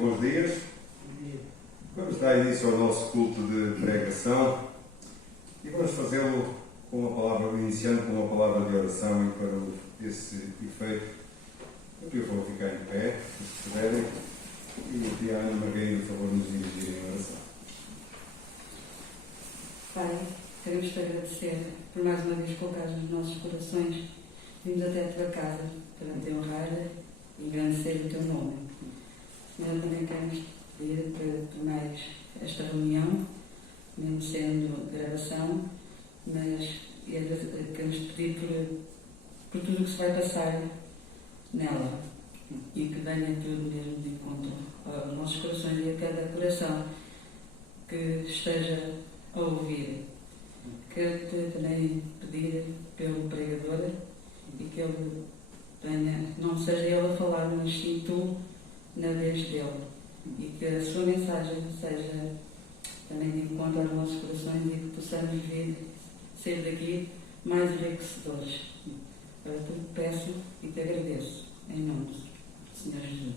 bons dias. Vamos dar início ao nosso culto de pregação e vamos fazê-lo com uma palavra, iniciando com uma palavra de oração, e para esse efeito eu vou ficar em pé, se puderem, e pedir à Ana Margarida, por favor, nos dirigir em oração. Pai, queremos te agradecer por mais uma vez colocares nos nossos corações. Vimos até a tua casa para te honrar e engrandecer o teu nome. Senhor, também queremos pedir por mais esta reunião, mesmo sendo gravação, mas queremos pedir por tudo o que se vai passar nela e que venha tudo mesmo de encontro aos nossos corações e a cada coração que esteja a ouvir. Quero-te também pedir pelo pregador e que ele venha, não seja ele a falar, mas sim tu na vez dele, e que a sua mensagem seja também de encontro aos nossos corações e que possamos vir, ser daqui mais enriquecedores. Para tudo te peço e te agradeço, em nome do Senhor Jesus.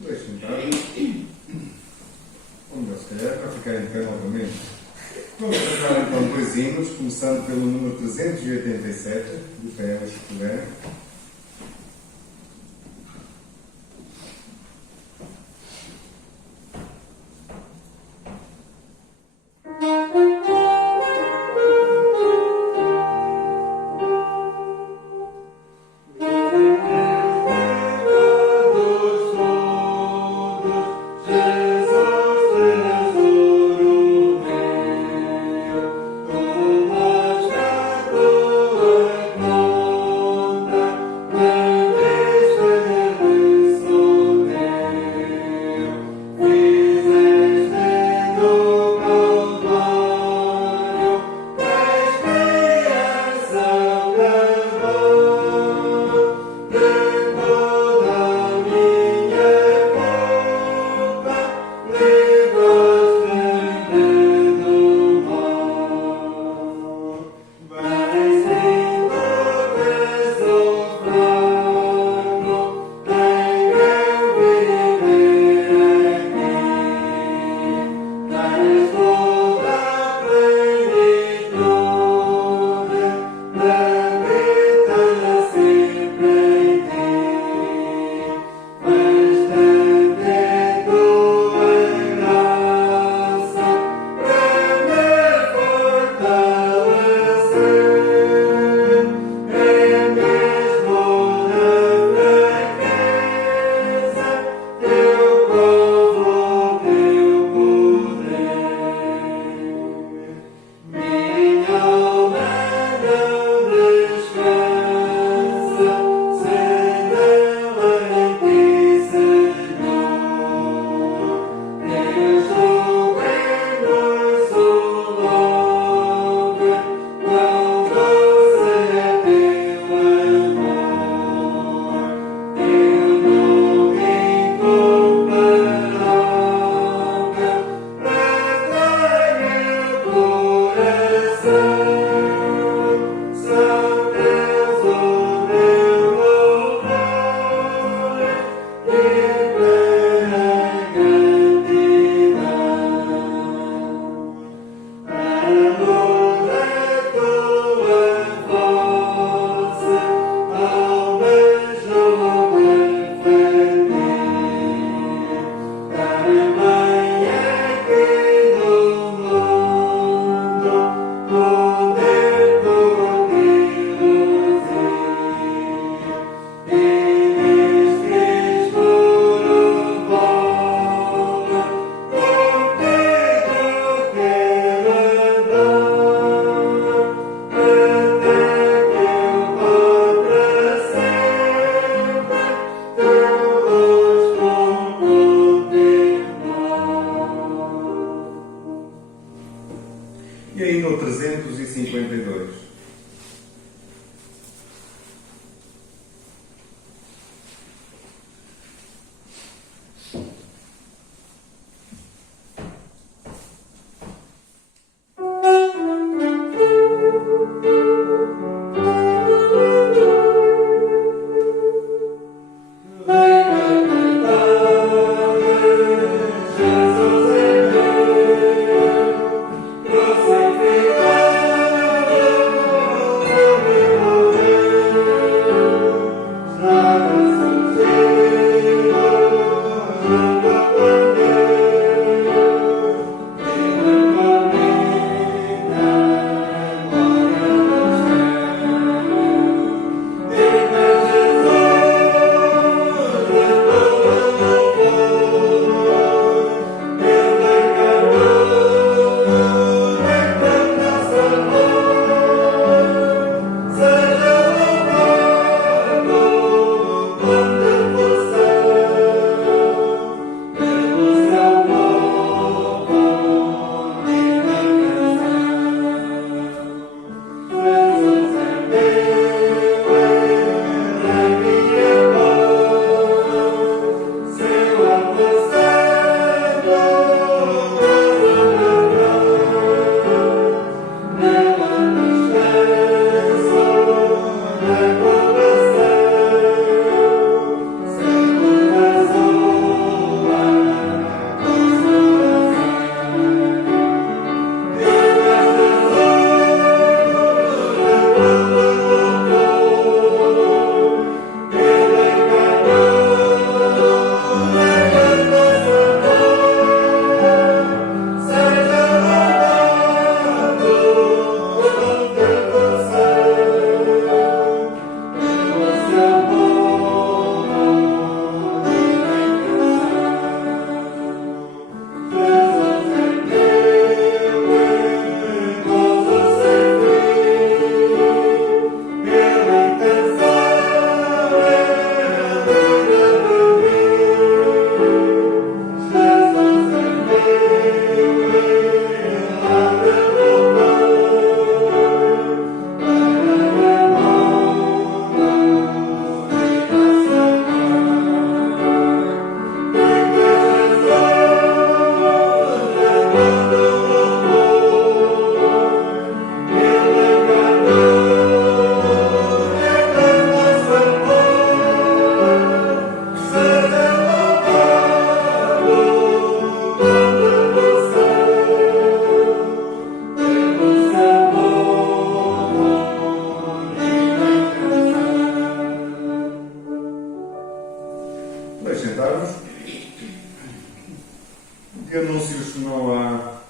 Deixe-me estar. Vamos, se calhar, para ficar em pé novamente. Vamos cantar então dois hinos, começando pelo número 387, de pé, se puder. cumprimentar-vos. De anúncios não há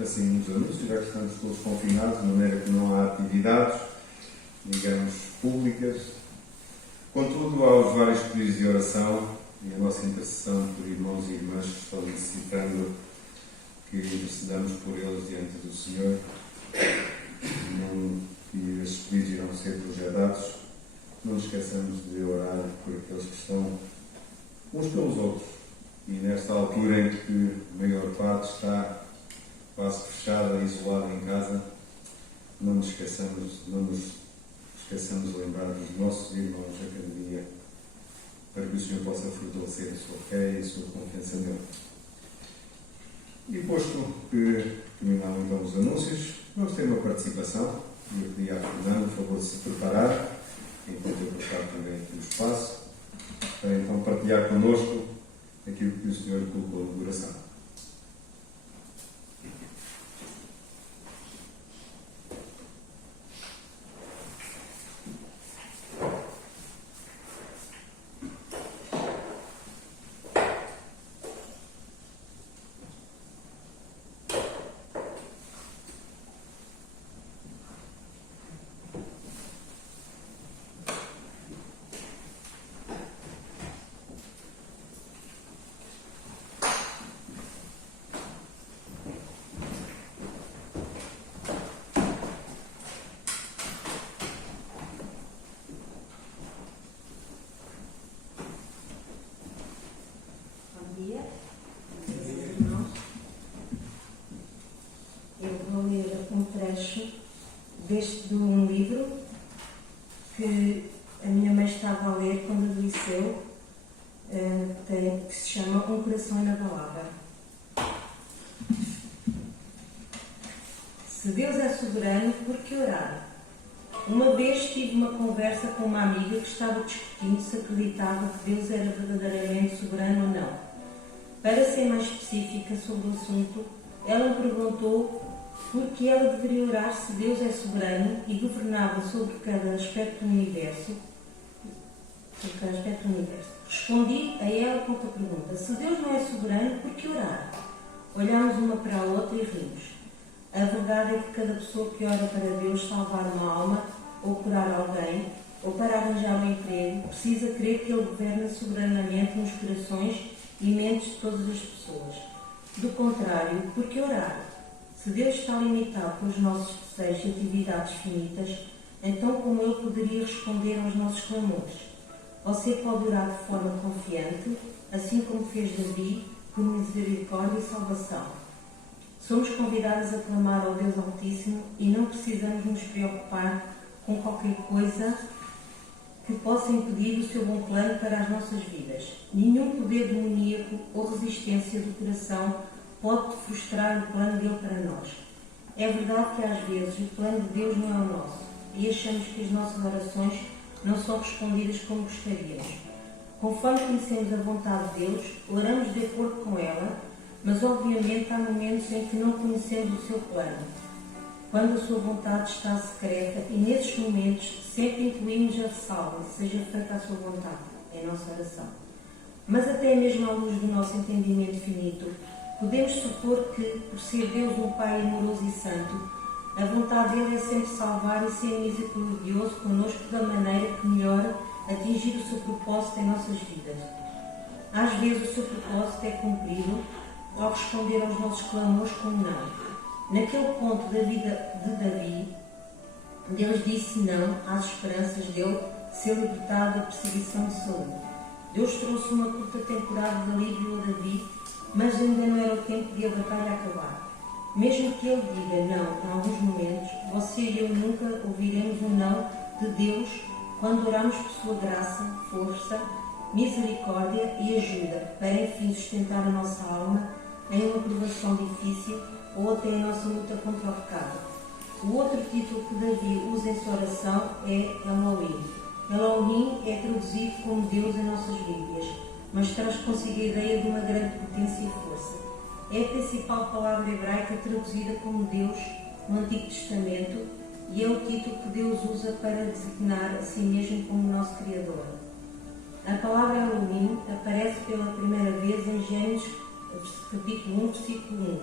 assim muitos anúncios, já que estamos todos confinados, de maneira que não há atividades, digamos, públicas. Contudo, há os vários pedidos de oração e a nossa intercessão por irmãos e irmãs que estão necessitando que intercedamos por eles diante do Senhor. E esses pedidos irão ser projetados. Não nos esqueçamos de orar por aqueles que estão uns pelos outros. E nesta altura em que a maior parte está quase fechada, isolada em casa, não nos esqueçamos de lembrar dos nossos irmãos da academia, para que o Senhor possa fortalecer a sua fé e a sua confiança nele. E posto que terminaram então os anúncios, vamos ter uma participação. E eu pedi à Fernanda, por favor, de se preparar, enquanto eu preparo também aqui o espaço, para então partilhar connosco aquilo que o Senhor colocou no coração. De um livro que a minha mãe estava a ler quando adoeceu, que se chama Um Coração Inabalável. Se Deus é soberano, por que orar? Uma vez tive uma conversa com uma amiga que estava discutindo se acreditava que Deus era verdadeiramente soberano ou não. Para ser mais específica sobre o assunto, ela me perguntou porque ela deveria orar se Deus é soberano e governava sobre cada aspecto do universo. Respondi a ela com outra pergunta: se Deus não é soberano, por que orar? Olhámos uma para a outra e rimos. A verdade é que cada pessoa que ora para Deus salvar uma alma, ou curar alguém, ou para arranjar um emprego, precisa crer que Ele governa soberanamente nos corações e mentes de todas as pessoas. Do contrário, por que orar? Se Deus está limitado pelos nossos desejos e atividades finitas, então como Ele poderia responder aos nossos clamores? Você pode orar de forma confiante, assim como fez Davi, por misericórdia e salvação. Somos convidados a clamar ao Deus Altíssimo e não precisamos nos preocupar com qualquer coisa que possa impedir o seu bom plano para as nossas vidas. Nenhum poder demoníaco ou resistência do coração pode frustrar o plano dele para nós. É verdade que às vezes o plano de Deus não é o nosso e achamos que as nossas orações não são respondidas como gostaríamos. Conforme conhecemos a vontade de Deus, oramos de acordo com ela, mas obviamente há momentos em que não conhecemos o seu plano, quando a sua vontade está secreta, e nesses momentos sempre incluímos a ressalva: seja feita a sua vontade, é a nossa oração. Mas até mesmo à luz do nosso entendimento finito, podemos supor que, por ser Deus um Pai amoroso e santo, a vontade dele é sempre salvar e ser misericordioso connosco da maneira que melhor atingir o seu propósito em nossas vidas. Às vezes o seu propósito é cumprido ao responder aos nossos clamores com não. Naquele ponto da vida de Davi, Deus disse não às esperanças dele ser libertado da perseguição de Saul. Deus trouxe uma curta temporada de alívio a Davi, mas ainda não era o tempo de a batalha acabar. Mesmo que ele diga não em alguns momentos, você e eu nunca ouviremos um não de Deus quando oramos por sua graça, força, misericórdia e ajuda para enfim sustentar a nossa alma em uma provação difícil ou até a nossa luta contra o pecado. O outro título que Davi usa em sua oração é Elohim. Elohim é traduzido como Deus em nossas Bíblias, mas traz consigo a ideia de uma grande potência e força. É a principal palavra hebraica traduzida como Deus no Antigo Testamento e é o título que Deus usa para designar a si mesmo como nosso Criador. A palavra Elohim aparece pela primeira vez em Gênesis capítulo 1, versículo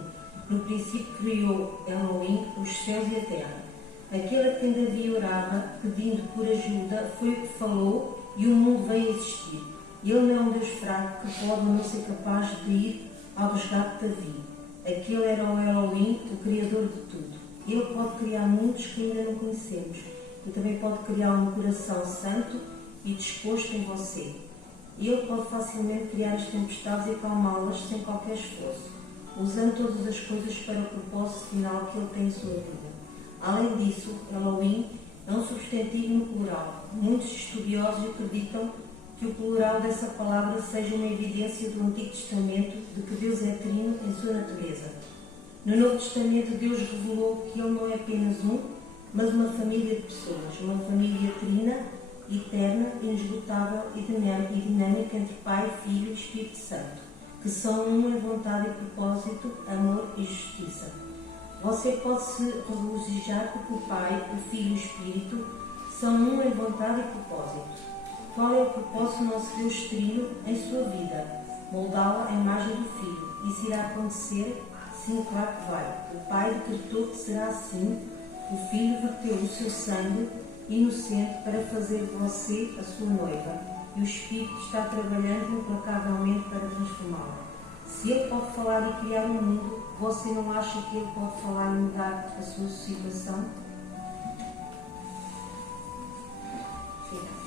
1. No princípio criou Elohim os céus e a terra. Aquele a quem Davi orava, pedindo por ajuda, foi o que falou e o mundo veio a existir. Ele não é um Deus fraco que pode não ser capaz de ir ao resgate de Davi. Aquele era o Elohim, o Criador de tudo. Ele pode criar mundos que ainda não conhecemos e também pode criar um coração santo e disposto em você. Ele pode facilmente criar as tempestades e acalmá-las sem qualquer esforço, usando todas as coisas para o propósito final que ele tem em sua vida. Além disso, Elohim é um substantivo no plural. Muitos estudiosos acreditam que o plural dessa palavra seja uma evidência do Antigo Testamento de que Deus é trino em sua natureza. No Novo Testamento, Deus revelou que Ele não é apenas um, mas uma família de pessoas, uma família trina, eterna, inesgotável e dinâmica entre Pai, Filho e Espírito Santo, que são um em vontade e propósito, amor e justiça. Você pode se regozijar porque o Pai, o Filho e o Espírito são um em vontade e propósito. Qual é o propósito do nosso Deus trino em sua vida? Moldá-la à imagem do Filho. Isso irá acontecer? Sim, claro que vai. O Pai decretou que será assim. O Filho verteu o seu sangue inocente para fazer de você a sua noiva. E o Espírito está trabalhando implacavelmente para transformá-la. Se Ele pode falar e criar um mundo, você não acha que Ele pode falar e mudar a sua situação? Fica.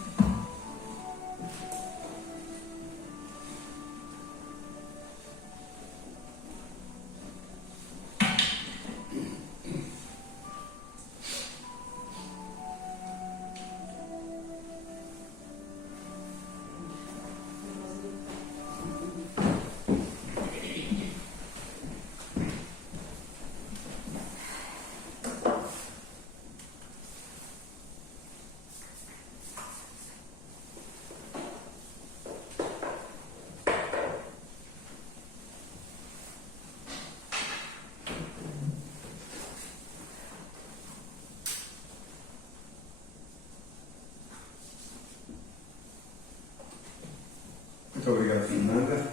Muito obrigado, Fernanda,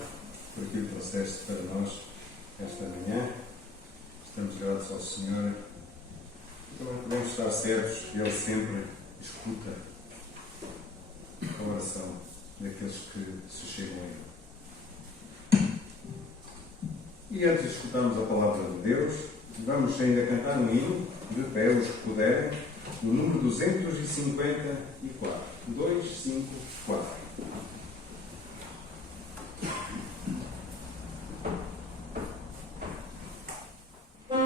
por aquilo que trouxeste para nós esta manhã. Estamos gratos ao Senhor e também podemos estar certos que Ele sempre escuta a oração daqueles que se chegam a Ele. E antes de escutarmos a palavra de Deus, vamos ainda cantar um hino, de pé, os que puderem, no número 254. 254. Por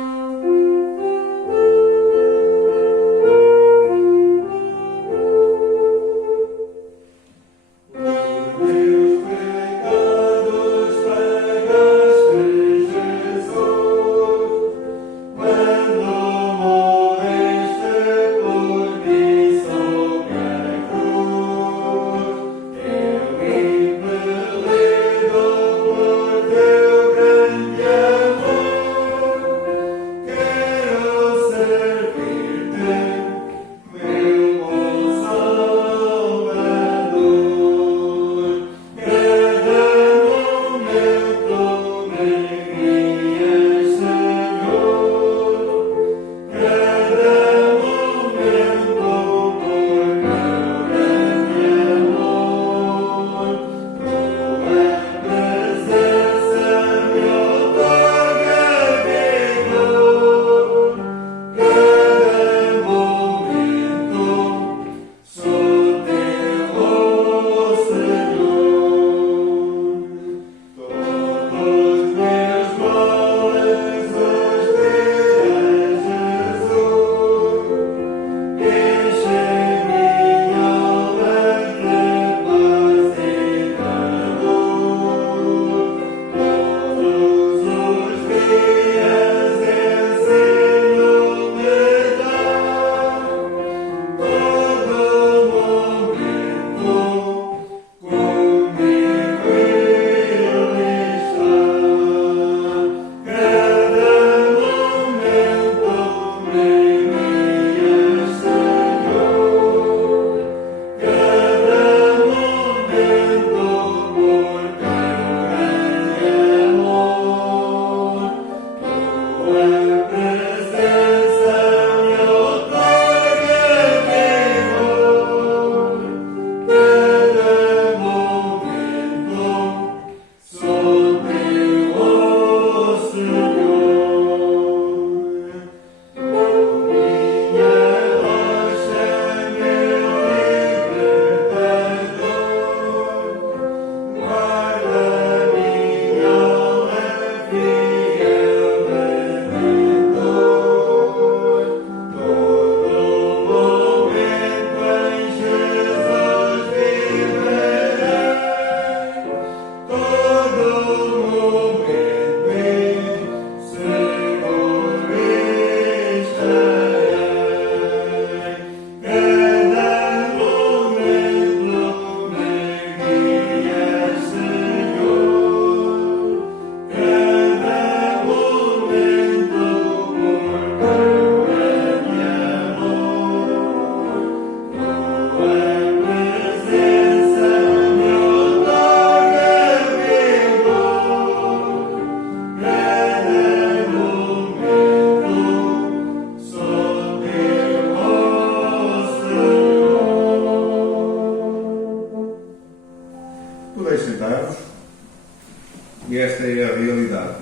E esta é a realidade.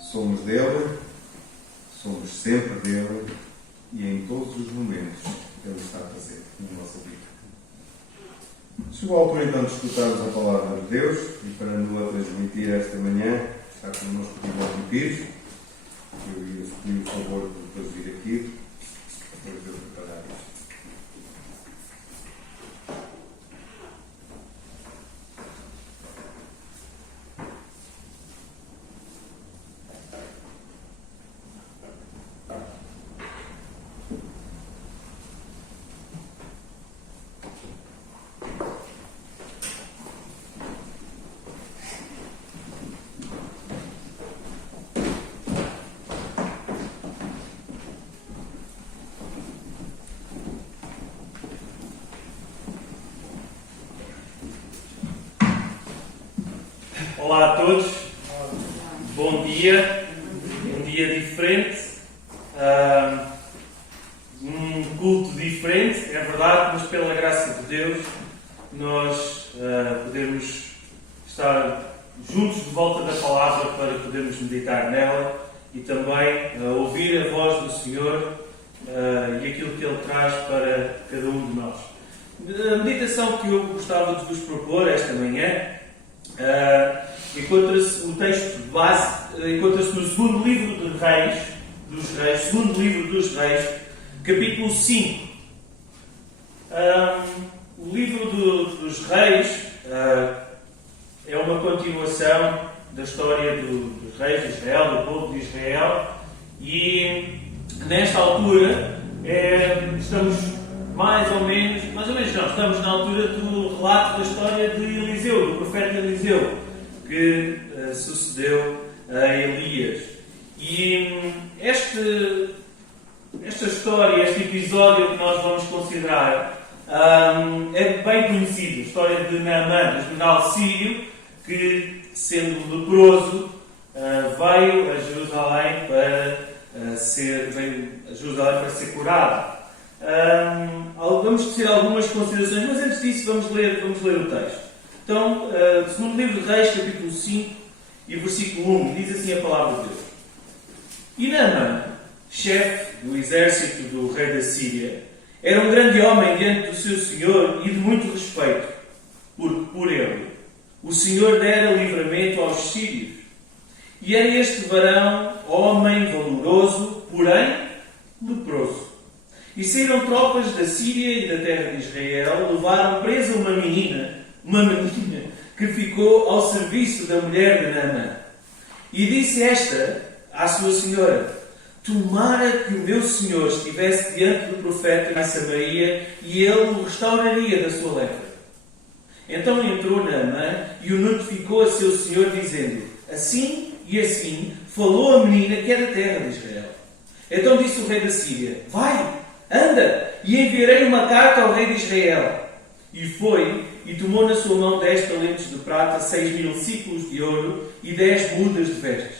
Somos dele, somos sempre dele e em todos os momentos ele está presente na nossa vida. Chegou a altura então de escutarmos a palavra de Deus e para nos transmitir esta manhã está connosco o Timóteo Pires. Eu ia pedir o favor de depois vir aqui, depois de eu preparar isto. Olá a todos, bom dia, um dia diferente, um culto diferente, é verdade, mas pela graça de Deus nós podemos estar juntos de volta da palavra para podermos meditar nela e também ouvir a voz do Senhor e aquilo que Ele traz para cada um de nós. A meditação que eu gostava de vos propor esta manhã encontra-se, o texto de base encontra-se no segundo livro de Reis, segundo livro dos Reis, capítulo 5. O livro dos Reis é uma continuação da história dos reis de Israel, do povo de Israel, e nesta altura estamos estamos na altura do relato da história de Eliseu, do profeta Eliseu, que sucedeu a Elias. E esta história, este episódio que nós vamos considerar, é bem conhecido. A história de Naamã, o general sírio, que, sendo leproso, veio a Jerusalém para ser curado. Vamos fazer algumas considerações, mas antes disso vamos ler o texto. Então, segundo livro de Reis, capítulo 5 e versículo 1, diz assim a palavra de Deus. E Naamã, chefe do exército do rei da Síria, era um grande homem diante do seu senhor e de muito respeito, porque por ele o Senhor dera livramento aos sírios. E era este varão homem valoroso, porém leproso. E saíram tropas da Síria e da terra de Israel, levaram presa uma menina que ficou ao serviço da mulher de Naamã. E disse esta à sua senhora: tomara que o meu senhor estivesse diante do profeta em Samaria, e ele o restauraria da sua lepra. Então entrou Naamã e o notificou a seu senhor, dizendo: assim e assim falou a menina que é da terra de Israel. Então disse o rei da Síria: vai, anda, e enviarei uma carta ao rei de Israel. E foi, e tomou na sua mão 10 talentos de prata, 6.000 ciclos de ouro e 10 mudas de vestes.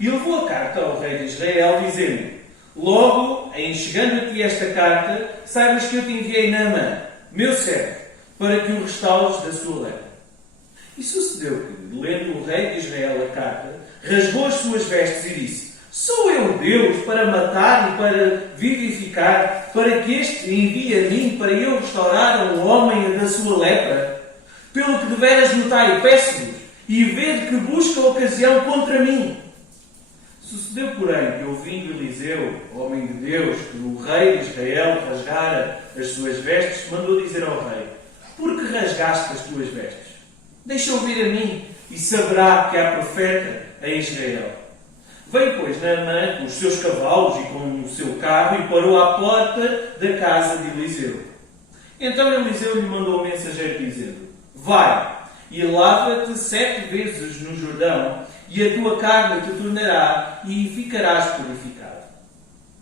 E levou a carta ao rei de Israel, dizendo: logo, em chegando a ti esta carta, saibas que eu te enviei Naamã, meu servo, para que o restaures da sua lepra. E sucedeu que, lendo o rei de Israel a carta, rasgou as suas vestes e disse: sou eu Deus para matar e para vivificar, para que este envie a mim para eu restaurar um homem da sua lepra? Pelo que deveras notar, peço-vos, e vede que busca ocasião contra mim. Sucedeu, porém, que, ouvindo Eliseu, homem de Deus, que o rei de Israel rasgara as suas vestes, mandou dizer ao rei: por que rasgaste as tuas vestes? Deixa ouvir a mim, e saberá que há profeta em Israel. Veio, pois, Naamã com os seus cavalos e com o seu carro e parou à porta da casa de Eliseu. Então Eliseu lhe mandou um mensageiro dizendo: vai e lava-te 7 vezes no Jordão, e a tua carne te tornará e ficarás purificado.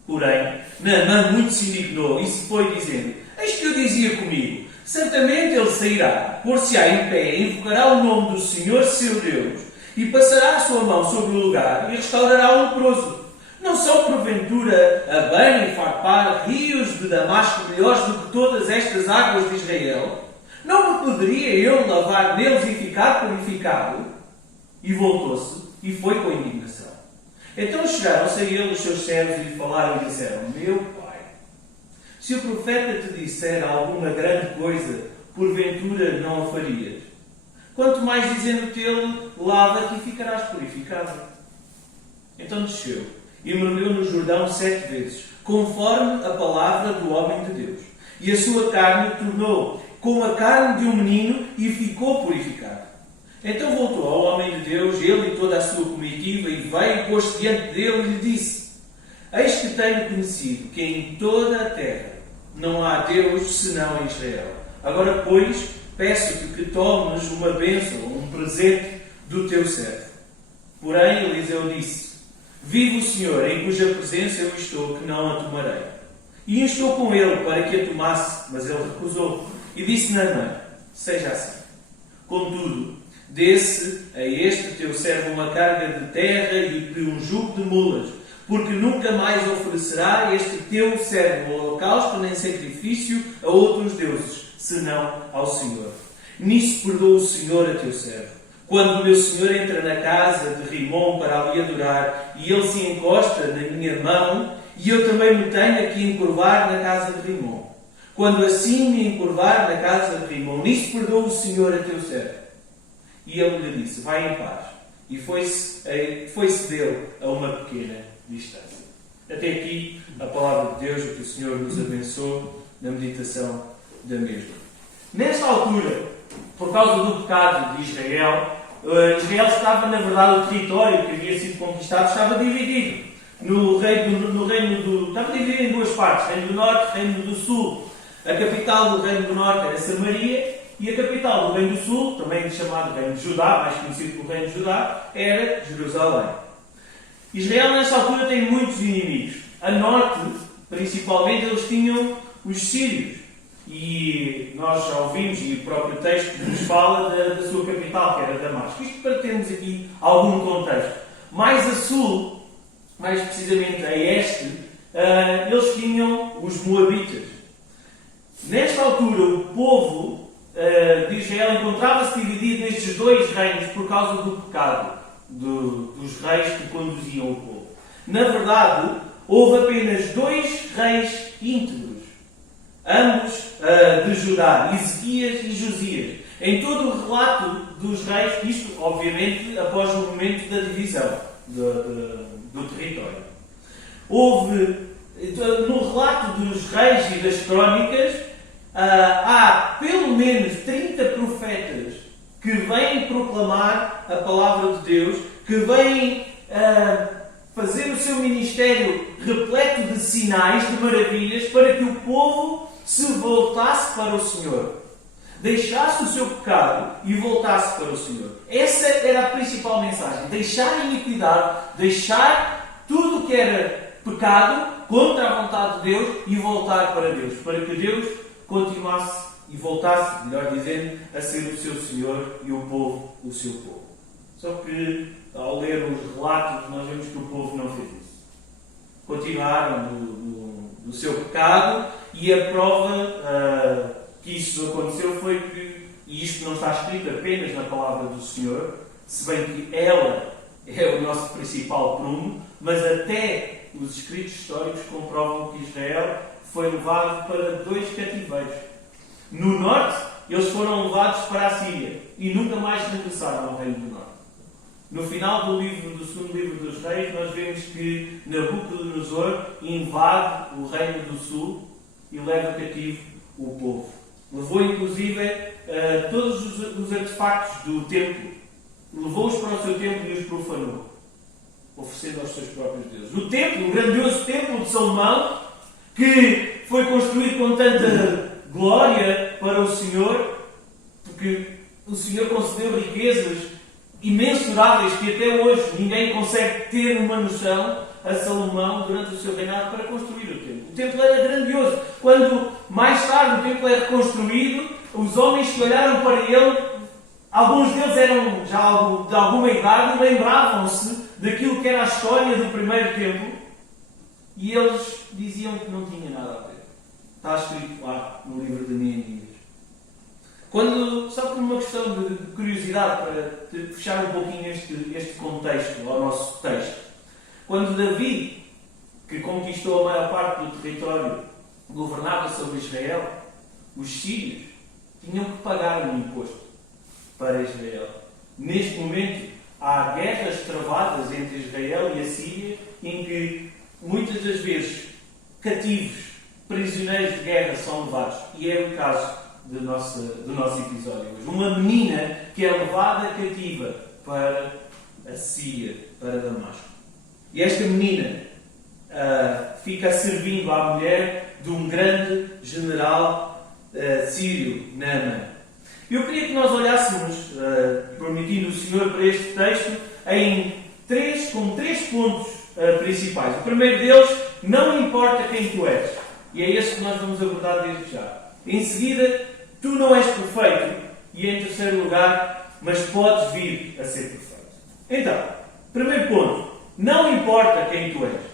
Porém, Naamã muito se indignou e se foi dizendo: eis que eu dizia comigo, certamente ele sairá, pôr-se-á em pé, invocará o nome do Senhor seu Deus, e passará a sua mão sobre o lugar e restaurará o leproso. Não são, porventura, a bem e farpar rios de Damasco melhores do que todas estas águas de Israel? Não me poderia eu lavar neles e ficar purificado? E voltou-se e foi com indignação. Então chegaram-se a ele os seus servos e lhe falaram e disseram: Meu pai, se o profeta te disser alguma grande coisa, porventura não a farias? Quanto mais dizendo-te ele, lava-te e ficarás purificado. Então desceu e mergulhou no Jordão 7 vezes, conforme a palavra do homem de Deus. E a sua carne tornou como a carne de um menino e ficou purificado. Então voltou ao homem de Deus, ele e toda a sua comitiva, e veio e pôs-se diante dele e lhe disse: Eis que tenho conhecido que em toda a terra não há Deus senão em Israel. Agora, pois, peço-te que tomes uma bênção, um presente do teu servo. Porém, Eliseu disse: Vive o Senhor, em cuja presença eu estou, que não a tomarei. E instou com ele para que a tomasse, mas ele recusou. E disse Naamã: Seja assim. Contudo, dê-se a este teu servo uma carga de terra e de um jugo de mulas, porque nunca mais oferecerá este teu servo holocausto nem sacrifício a outros deuses, senão ao Senhor. Nisso perdoa o Senhor a teu servo. Quando o meu Senhor entra na casa de Rimom para ali adorar, e ele se encosta na minha mão, e eu também me tenho que encurvar na casa de Rimom. Quando assim me encurvar na casa de Rimom, nisso perdoa o Senhor a teu servo. E ele lhe disse: Vai em paz. E foi-se dele a uma pequena distância. Até aqui a palavra de Deus, que o Senhor nos abençoe na meditação da mesma. Nesta altura, por causa do pecado de Israel, Israel estava, na verdade, o território que havia sido conquistado estava dividido. Estava dividido em duas partes: Reino do Norte e Reino do Sul. A capital do Reino do Norte era Samaria e a capital do Reino do Sul, também chamado Reino de Judá, mais conhecido como Reino de Judá, era Jerusalém. Israel, nesta altura, tem muitos inimigos. A norte, principalmente, eles tinham os sírios. E nós já ouvimos, e o próprio texto nos fala da sua capital, que era Damasco. Isto para termos aqui algum contexto. Mais a sul, mais precisamente a este, eles tinham os moabitas. Nesta altura, o povo de Israel encontrava-se dividido nestes dois reinos por causa do pecado dos reis que conduziam o povo. Na verdade, houve apenas 2 reis íntegros, ambos de Judá, Ezequias e Josias. Em todo o relato dos reis, isto obviamente após o momento da divisão do território. Houve, no relato dos reis e das crónicas, há pelo menos 30 profetas que vêm proclamar a palavra de Deus, que vêm fazer o seu ministério repleto de sinais, de maravilhas, para que o povo se voltasse para o Senhor. Deixasse o seu pecado e voltasse para o Senhor. Essa era a principal mensagem. Deixar a iniquidade, deixar tudo o que era pecado contra a vontade de Deus e voltar para Deus. Para que Deus continuasse e voltasse, melhor dizendo, a ser o seu Senhor e o povo o seu povo. Só que, ao ler os relatos, nós vemos que o povo não fez isso. Continuaram no seu pecado e a prova que isso aconteceu foi que, e isto não está escrito apenas na palavra do Senhor, se bem que ela é o nosso principal prumo, mas até os escritos históricos comprovam que Israel foi levado para 2 cativeiros. No norte, eles foram levados para a Síria e nunca mais regressaram ao Reino do Norte. No final do segundo livro dos Reis, nós vemos que Nabucodonosor invade o Reino do Sul e leva cativo o povo. Levou inclusive todos os artefactos do templo, levou-os para o seu templo e os profanou, oferecendo aos seus próprios deuses. O templo, o grandioso templo de Salomão, que foi construído com tanta glória para o Senhor, porque o Senhor concedeu riquezas imensuráveis que até hoje ninguém consegue ter uma noção, a Salomão durante o seu reinado para construir o templo. O templo era grandioso. Quando mais tarde o templo é reconstruído, os homens que olharam para ele, alguns deles eram já de alguma idade e lembravam-se daquilo que era a história do primeiro templo e eles diziam que não tinha nada a ver. Está escrito lá no livro de Neemias. Só por uma questão de curiosidade, para fechar um pouquinho este contexto ao nosso texto. Quando Davi, que conquistou a maior parte do território, governava sobre Israel, os sírios tinham que pagar um imposto para Israel. Neste momento, há guerras travadas entre Israel e a Síria, em que muitas das vezes cativos, prisioneiros de guerra são levados. E é o caso do nosso episódio hoje. Uma menina que é levada cativa para a Síria, para Damasco. E esta menina fica servindo à mulher de um grande general sírio, Naamã. Eu queria que nós olhássemos, permitindo o Senhor, para este texto com três pontos principais. O primeiro deles, não importa quem tu és. E é esse que nós vamos abordar desde já. Em seguida, tu não és perfeito. E em terceiro lugar, mas podes vir a ser perfeito. Então, primeiro ponto, não importa quem tu és.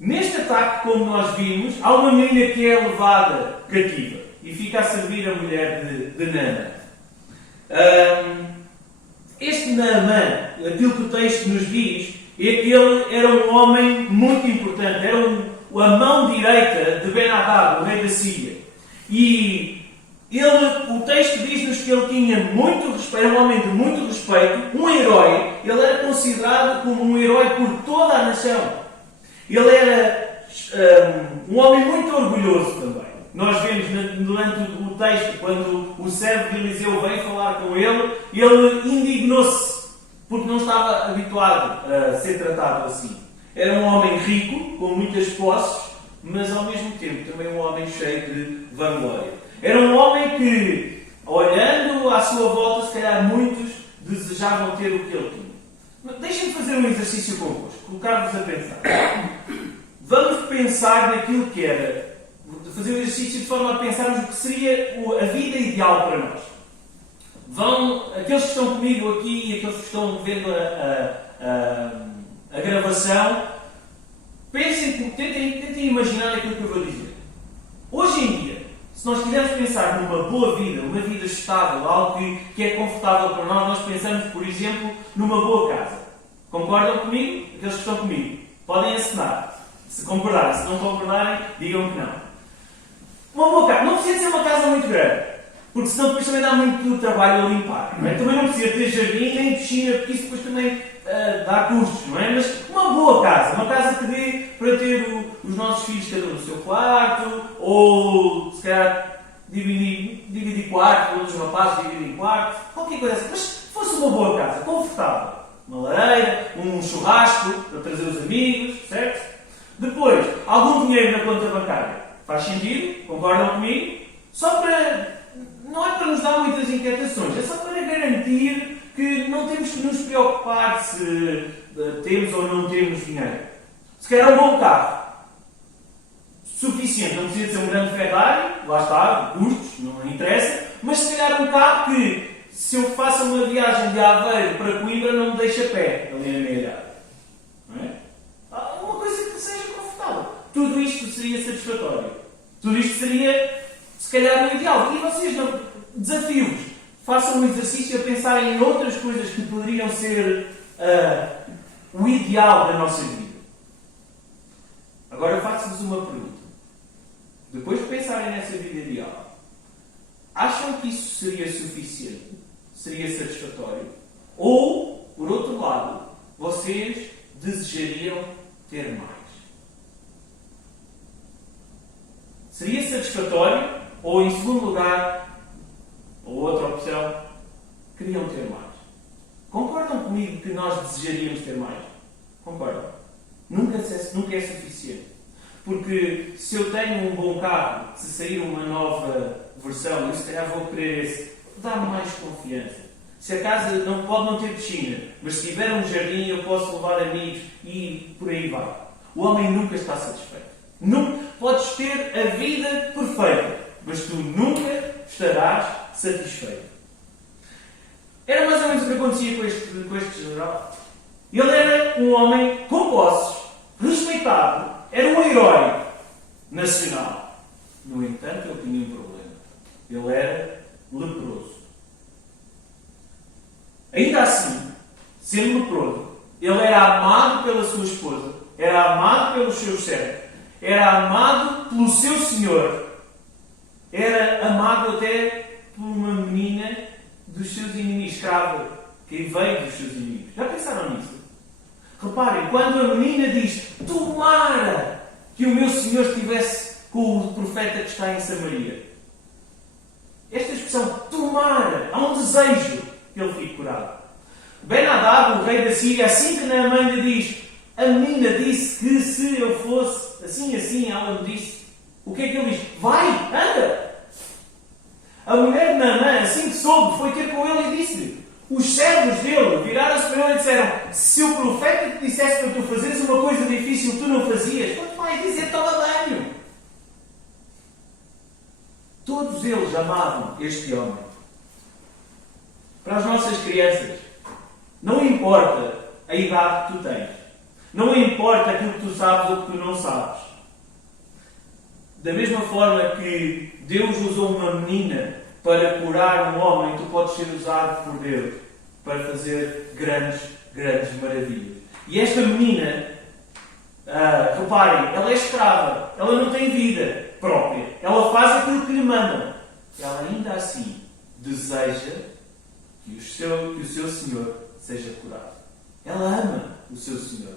Neste ataque, como nós vimos, há uma menina que é levada cativa e fica a servir a mulher de Naamã. Este Naamã, aquilo que o texto nos diz, é que ele era um homem muito importante, era a mão direita de Ben-Hadad, o rei da Síria. E o texto diz-nos que ele tinha muito respeito, era um homem de muito respeito, um herói. Ele era considerado como um herói por toda a nação. Ele era um homem muito orgulhoso também. Nós vemos durante o texto, quando o servo de Eliseu veio falar com ele indignou-se, porque não estava habituado a ser tratado assim. Era um homem rico, com muitas posses, mas ao mesmo tempo também um homem cheio de vanglória. Era um homem que, olhando à sua volta, se calhar muitos desejavam ter o que ele tinha. Deixem-me fazer um exercício convosco, colocar-vos a pensar. Vamos pensar naquilo que era, fazer um exercício de forma a pensarmos o que seria a vida ideal para nós. Aqueles que estão comigo aqui e aqueles que estão vendo a gravação, tentem imaginar aquilo que eu vou dizer. Hoje em dia, se nós quisermos pensar numa boa vida, uma vida estável, algo que é confortável para nós pensamos, por exemplo, numa boa casa. Concordam comigo? Aqueles que estão comigo podem assinar. Se concordarem, se não concordarem, digam que não. Uma boa casa. Não precisa ser uma casa muito grande, porque senão depois também dá muito trabalho a limpar. Não é? Também não precisa ter jardim nem piscina, porque isso depois também dá custos, não é? Mas uma boa casa, uma casa que dê para ter os nossos filhos cada um no seu quarto, ou se calhar dividir quarto, todos os rapazes dividem quarto, qualquer coisa assim. Mas se fosse uma boa casa, confortável, uma lareira, um churrasco para trazer os amigos, certo? Depois, algum dinheiro na conta bancária. Faz sentido? Concordam comigo? Não é para nos dar muitas inquietações, é só para garantir que não temos que nos preocupar se temos ou não temos dinheiro. Se calhar um bom carro, suficiente, não precisa ser um grande Ferrari, lá está, custos, não interessa, mas se calhar um carro que, se eu faço uma viagem de Aveiro para Coimbra, não me deixa a pé, ali na meia idade. Não é? Uma coisa que seja confortável. Tudo isto seria satisfatório. Tudo isto seria, se calhar, o ideal. E vocês, desafios, façam um exercício a pensar em outras coisas que poderiam ser o ideal da nossa vida. Agora eu faço-vos uma pergunta. Depois de pensarem nessa vida ideal, acham que isso seria suficiente? Seria satisfatório? Ou, por outro lado, vocês desejariam ter mais? Seria satisfatório? Ou, em segundo lugar, ou outra opção, queriam ter mais? Concordam comigo que nós desejaríamos ter mais? Concordam? Nunca é suficiente. Porque se eu tenho um bom carro, se sair uma nova versão, eu se calhar vou querer esse. Dá-me mais confiança. Se a casa pode não ter piscina, mas se tiver um jardim eu posso levar amigos e por aí vai. O homem nunca está satisfeito. Podes ter a vida perfeita, mas tu nunca estarás satisfeito. Era mais ou menos o que acontecia com este general. Ele era um homem com posses, respeitado, era um herói nacional. No entanto, ele tinha um problema. Ele era leproso. Ainda assim, sendo leproso, ele era amado pela sua esposa, era amado pelos seus servos, era amado pelo seu senhor, era amado até por uma menina dos seus inimigos, escrava, que veio dos seus inimigos. Já pensaram nisso? Reparem, quando a menina diz: tomara que o meu senhor estivesse com o profeta que está em Samaria. Esta expressão, tomara, há um desejo que ele fique curado. Ben-Hadad, o rei da Síria, assim que Naamã lhe diz: a menina disse que se eu fosse assim, ela me disse. O que é que ele diz? Vai, anda! A mulher de Naamã, assim que soube, foi ter com ele e disse-lhe. Os servos dele viraram-se para ele e disseram: se o profeta te dissesse para tu fazeres uma coisa difícil, tu não fazias, quanto mais dizer toma banho? Todos eles amavam este homem. Para as nossas crianças, não importa a idade que tu tens, não importa aquilo que tu sabes ou que tu não sabes. Da mesma forma que Deus usou uma menina para curar um homem, tu podes ser usado por Deus para fazer grandes maravilhas. E esta menina, reparem, ela é escrava, ela não tem vida própria, ela faz aquilo que lhe mandam. Ela ainda assim deseja que o seu Senhor seja curado. Ela ama o seu Senhor.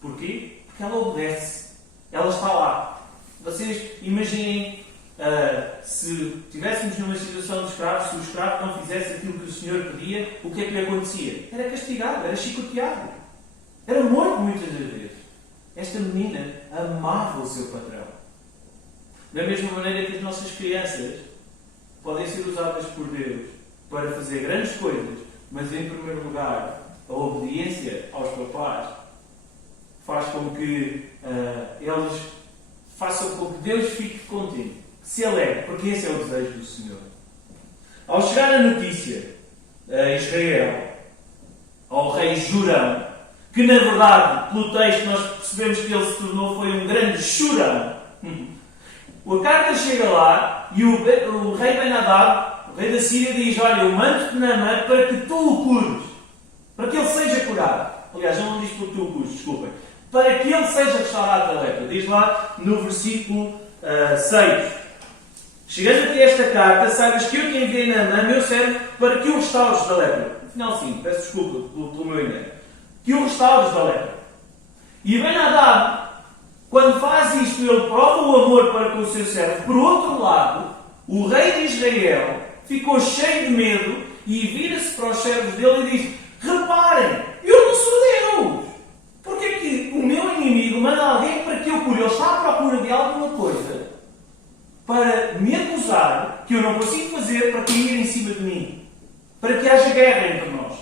Porquê? Porque ela obedece. Ela está lá. Vocês imaginem se estivéssemos numa situação de escravo, se o escravo não fizesse aquilo que o Senhor pedia, o que é que lhe acontecia? Era castigado, era chicoteado. Era morto muitas das vezes. Esta menina amava o seu patrão. Da mesma maneira que as nossas crianças podem ser usadas por Deus para fazer grandes coisas, mas em primeiro lugar, a obediência aos papais faz com que eles façam com que Deus fique contente, que se alegre, porque esse é o desejo do Senhor. Ao chegar a notícia a Israel, ao rei Jorão, que na verdade, pelo texto, nós percebemos que ele se tornou foi um grande chorão. A carta chega lá e o rei Ben-Hadad, o rei da Síria, diz: olha, eu mando-te Naamã para que tu o cures, para que ele seja curado. Aliás, ele não diz para que tu o cures, desculpem. Para que ele seja restaurado da lepra. Diz lá no versículo 6. Chegando aqui esta carta, saibas que eu te enviei Naamã, meu servo, para que o restaures da lepra. Afinal, sim, peço desculpa pelo meu engano. Que o restaures da lepra. E Ben-Hadad, quando faz isto, ele prova o amor para com o seu servo. Por outro lado, o rei de Israel ficou cheio de medo e vira-se para os servos dele e diz: reparem, eu não sou Deus. Porque é que o meu inimigo manda alguém para que eu cure? Ele está à procura de alguma coisa para me acusar que eu não consigo fazer, para cair em cima de mim. Para que haja guerra entre nós.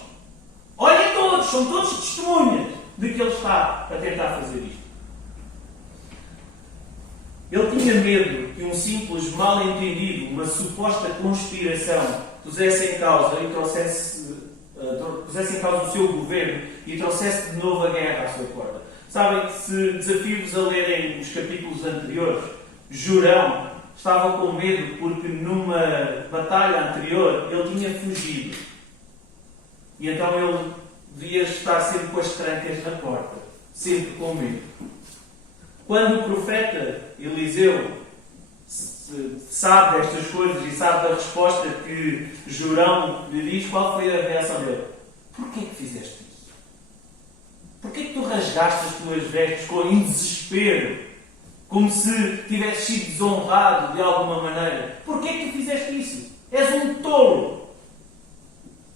Olhem todos, são todos testemunhas de que ele está a tentar fazer isto. Ele tinha medo que um simples mal-entendido, uma suposta conspiração, pusesse em causa o seu governo e trouxesse de novo a guerra à sua porta. Sabem que, se desafio-vos a lerem os capítulos anteriores, Jorão estava com medo porque numa batalha anterior ele tinha fugido. E então ele devia estar sempre com as trancas na porta, sempre com medo. Quando o profeta Eliseu sabe destas coisas e sabe da resposta que Jorão lhe diz, qual foi a reação dele? Porquê que fizeste isso? Porquê que tu rasgaste as tuas vestes em desespero? Como se tivesses sido desonrado de alguma maneira? Porquê que tu fizeste isso? És um tolo.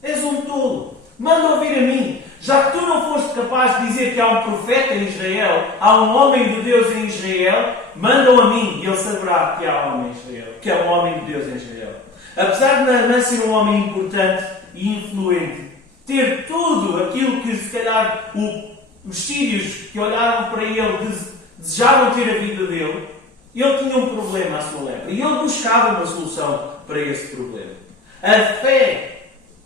És um tolo. Manda ouvir a mim. Já que tu não foste capaz de dizer que há um profeta em Israel, há um homem de Deus em Israel, manda-o a mim e ele saberá que há um homem em Israel, que é um homem de Deus em Israel. Apesar de Naamã ser um homem importante e influente, ter tudo aquilo que se calhar os sírios que olharam para ele desejavam ter a vida dele, ele tinha um problema à sua lepra e ele buscava uma solução para esse problema. A fé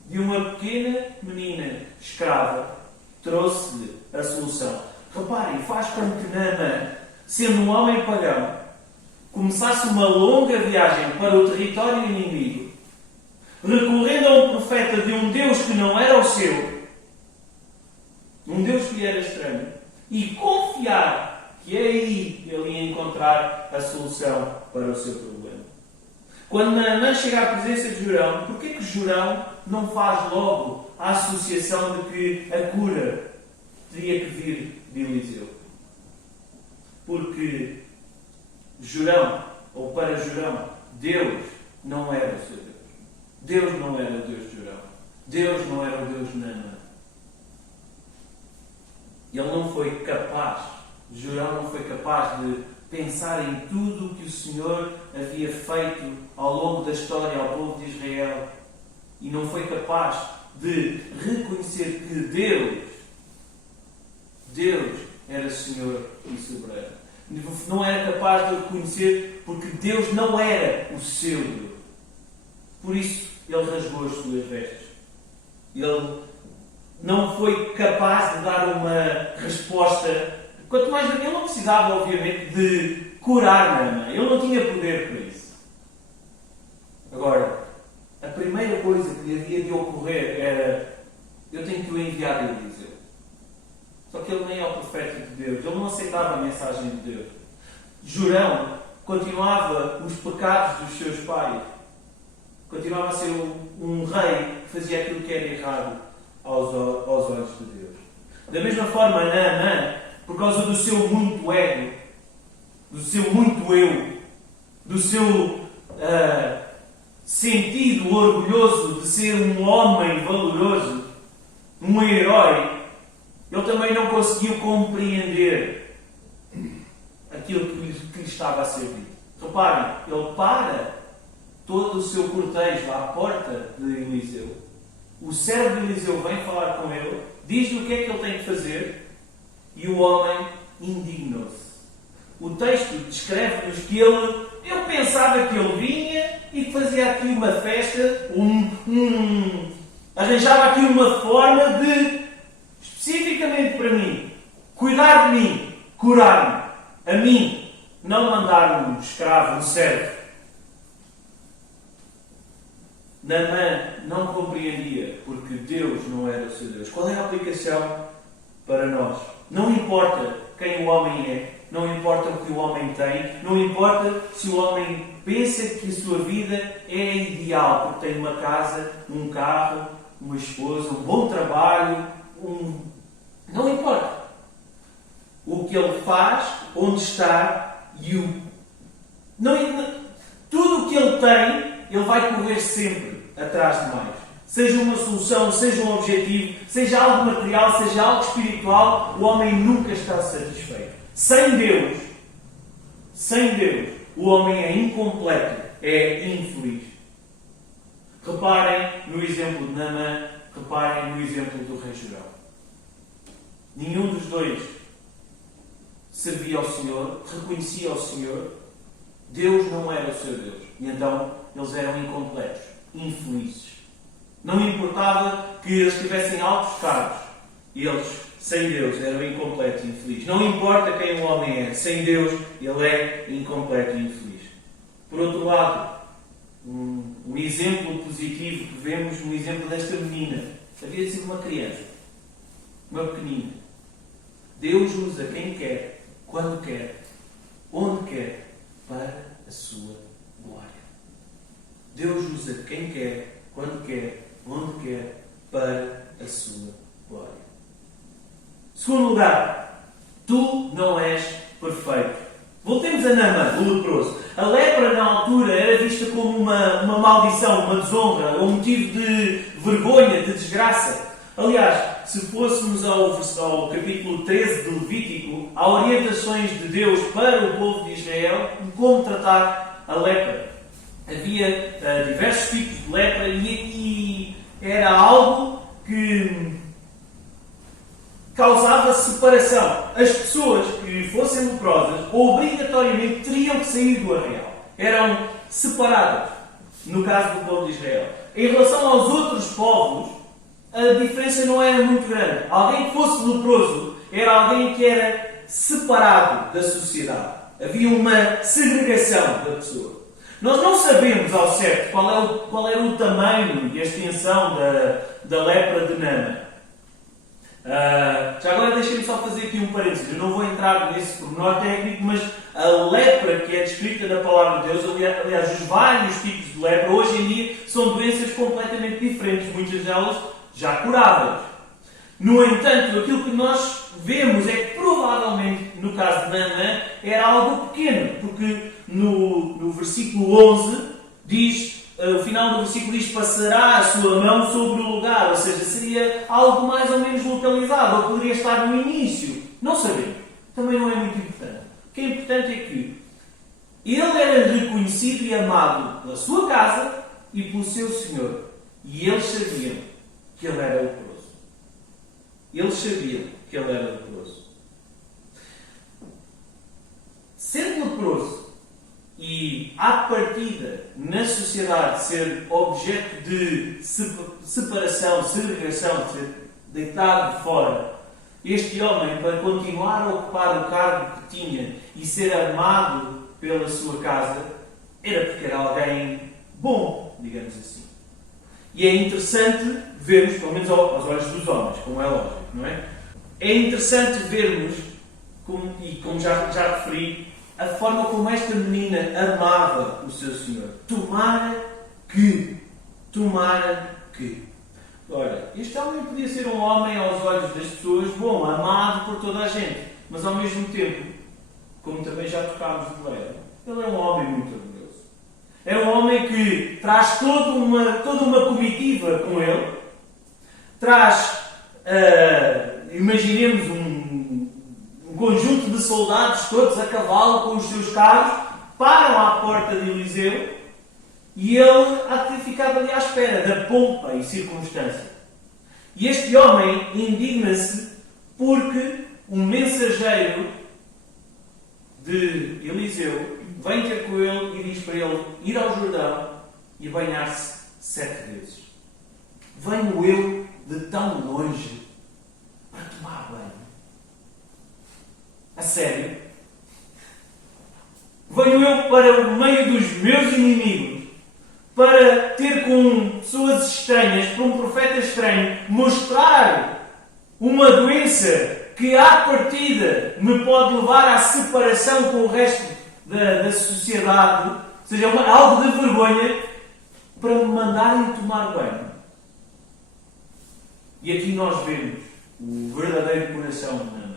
de uma pequena menina escrava trouxe-lhe a solução. Reparem, faz com que Naamã, sendo um homem pagão, começasse uma longa viagem para o território inimigo recorrendo a um profeta de um Deus que não era o seu, um Deus que lhe era estranho, e confiar que aí ele ia encontrar a solução para o seu problema. Quando Naamã chega à presença de Jurão, porquê que Jurão não faz logo a associação de que a cura teria que vir de Eliseu? Porque Jurão, ou para Jurão, Deus não era o seu Deus. Deus não era o Deus de Jurão. Deus não era o Deus de Naamã. Ele não foi capaz, Jurão não foi capaz de pensar em tudo o que o Senhor havia feito ao longo da história ao povo de Israel e não foi capaz de reconhecer que Deus era Senhor e soberano. Não era capaz de reconhecer porque Deus não era o seu Deus. Por isso, ele rasgou as suas vestes. Ele não foi capaz de dar uma resposta. Quanto mais ele não precisava, obviamente, de curar Naamã. Ele não tinha poder para isso. Agora, a primeira coisa que lhe havia de ocorrer era: eu tenho que o enviar a Eliseu. Só que ele nem é o profeta de Deus. Ele não aceitava a mensagem de Deus. Jurão continuava os pecados dos seus pais. Continuava a ser um rei que fazia aquilo que era errado aos olhos de Deus. Da mesma forma, Naamã, por causa do seu muito ego, do seu muito eu, do seu sentido orgulhoso de ser um homem valoroso, um herói, ele também não conseguiu compreender aquilo que lhe estava a ser dito. Reparem, ele para todo o seu cortejo à porta de Eliseu. O servo de Eliseu vem falar com ele, diz-lhe o que é que ele tem que fazer e o homem indignou-se. O texto descreve-nos que eu pensava que ele vinha e que fazia aqui uma festa, arranjava aqui uma forma de, especificamente para mim, cuidar de mim, curar-me, a mim, não mandar um escravo, um servo. Naamã não compreendia porque Deus não era o seu Deus. Qual é a aplicação para nós? Não importa quem o homem é, não importa o que o homem tem, não importa se o homem pensa que a sua vida é ideal, porque tem uma casa, um carro, uma esposa, um bom trabalho, não importa. O que ele faz, onde está e tudo o que ele tem, ele vai correr sempre atrás de mais. Seja uma solução, seja um objetivo, seja algo material, seja algo espiritual, o homem nunca está satisfeito. Sem Deus, o homem é incompleto, é infeliz. Reparem no exemplo de Naamã, reparem no exemplo do rei Jurão. Nenhum dos dois servia ao Senhor, reconhecia ao Senhor. Deus não era o seu Deus. E então eles eram incompletos, infelizes. Não importava que eles tivessem altos cargos. Eles, sem Deus, eram incompletos e infelizes. Não importa quem o homem é. Sem Deus, ele é incompleto e infeliz. Por outro lado, um exemplo positivo que vemos no exemplo desta menina. Havia sido uma criança. Uma pequenina. Deus usa quem quer, quando quer, onde quer, para a sua glória. Deus usa quem quer, quando quer, onde quer, para a sua glória. Segundo lugar, tu não és perfeito. Voltemos a Naamã, o leproso. A lepra, na altura, era vista como uma maldição, uma desonra, um motivo de vergonha, de desgraça. Aliás, se fôssemos ao capítulo 13 de Levítico, há orientações de Deus para o povo de Israel de como tratar a lepra. Havia diversos tipos de lepra e era algo que causava separação. As pessoas que fossem leprosas obrigatoriamente teriam que sair do arraial. Eram separadas, no caso do povo de Israel. Em relação aos outros povos, a diferença não era muito grande. Alguém que fosse leproso era alguém que era separado da sociedade. Havia uma segregação da pessoa. Nós não sabemos ao certo qual era o tamanho e a extensão da lepra de Naamã. Já agora deixem-me só fazer aqui um parênteses. Eu não vou entrar nesse pormenor técnico, mas a lepra que é descrita na palavra de Deus, aliás, os vários tipos de lepra, hoje em dia são doenças completamente diferentes, muitas delas já curáveis. No entanto, aquilo que nós vemos é que provavelmente, no caso de Naamã, era algo pequeno, porque no versículo 11 diz, o final do versículo diz: passará a sua mão sobre o lugar, ou seja, seria algo mais ou menos localizado, ou poderia estar no início. Não sabemos. Também não é muito importante. O que é importante é que ele era reconhecido e amado pela sua casa e pelo seu Senhor. E eles sabiam que ele era leproso. Eles sabiam que ele era leproso. Sendo leproso e, à partida, na sociedade, ser objeto de separação, segregação, de ser deitado de fora, este homem, para continuar a ocupar o cargo que tinha e ser amado pela sua casa, era porque era alguém bom, digamos assim. E é interessante vermos, pelo menos aos olhos dos homens, como é lógico, não é? É interessante vermos, como já referi, a forma como esta menina amava o seu Senhor. Tomara que. Olha, este homem podia ser um homem aos olhos das pessoas bom, amado por toda a gente, mas ao mesmo tempo, como também já tocámos de leve, ele é um homem muito orgulhoso. É um homem que traz toda uma comitiva com ele, traz, imaginemos um conjunto de soldados todos a cavalo com os seus carros, param à porta de Eliseu e ele há de ter ficado ali à espera da pompa e circunstância. E este homem indigna-se porque um mensageiro de Eliseu vem ter com ele e diz para ele ir ao Jordão e banhar-se 7 vezes. Venho eu de tão longe para tomar banho. A sério? Venho eu para o meio dos meus inimigos para ter com pessoas estranhas, para um profeta estranho, mostrar uma doença que à partida me pode levar à separação com o resto da sociedade, ou seja, algo de vergonha, para me mandarem tomar banho. E aqui nós vemos o verdadeiro coração de Naamã.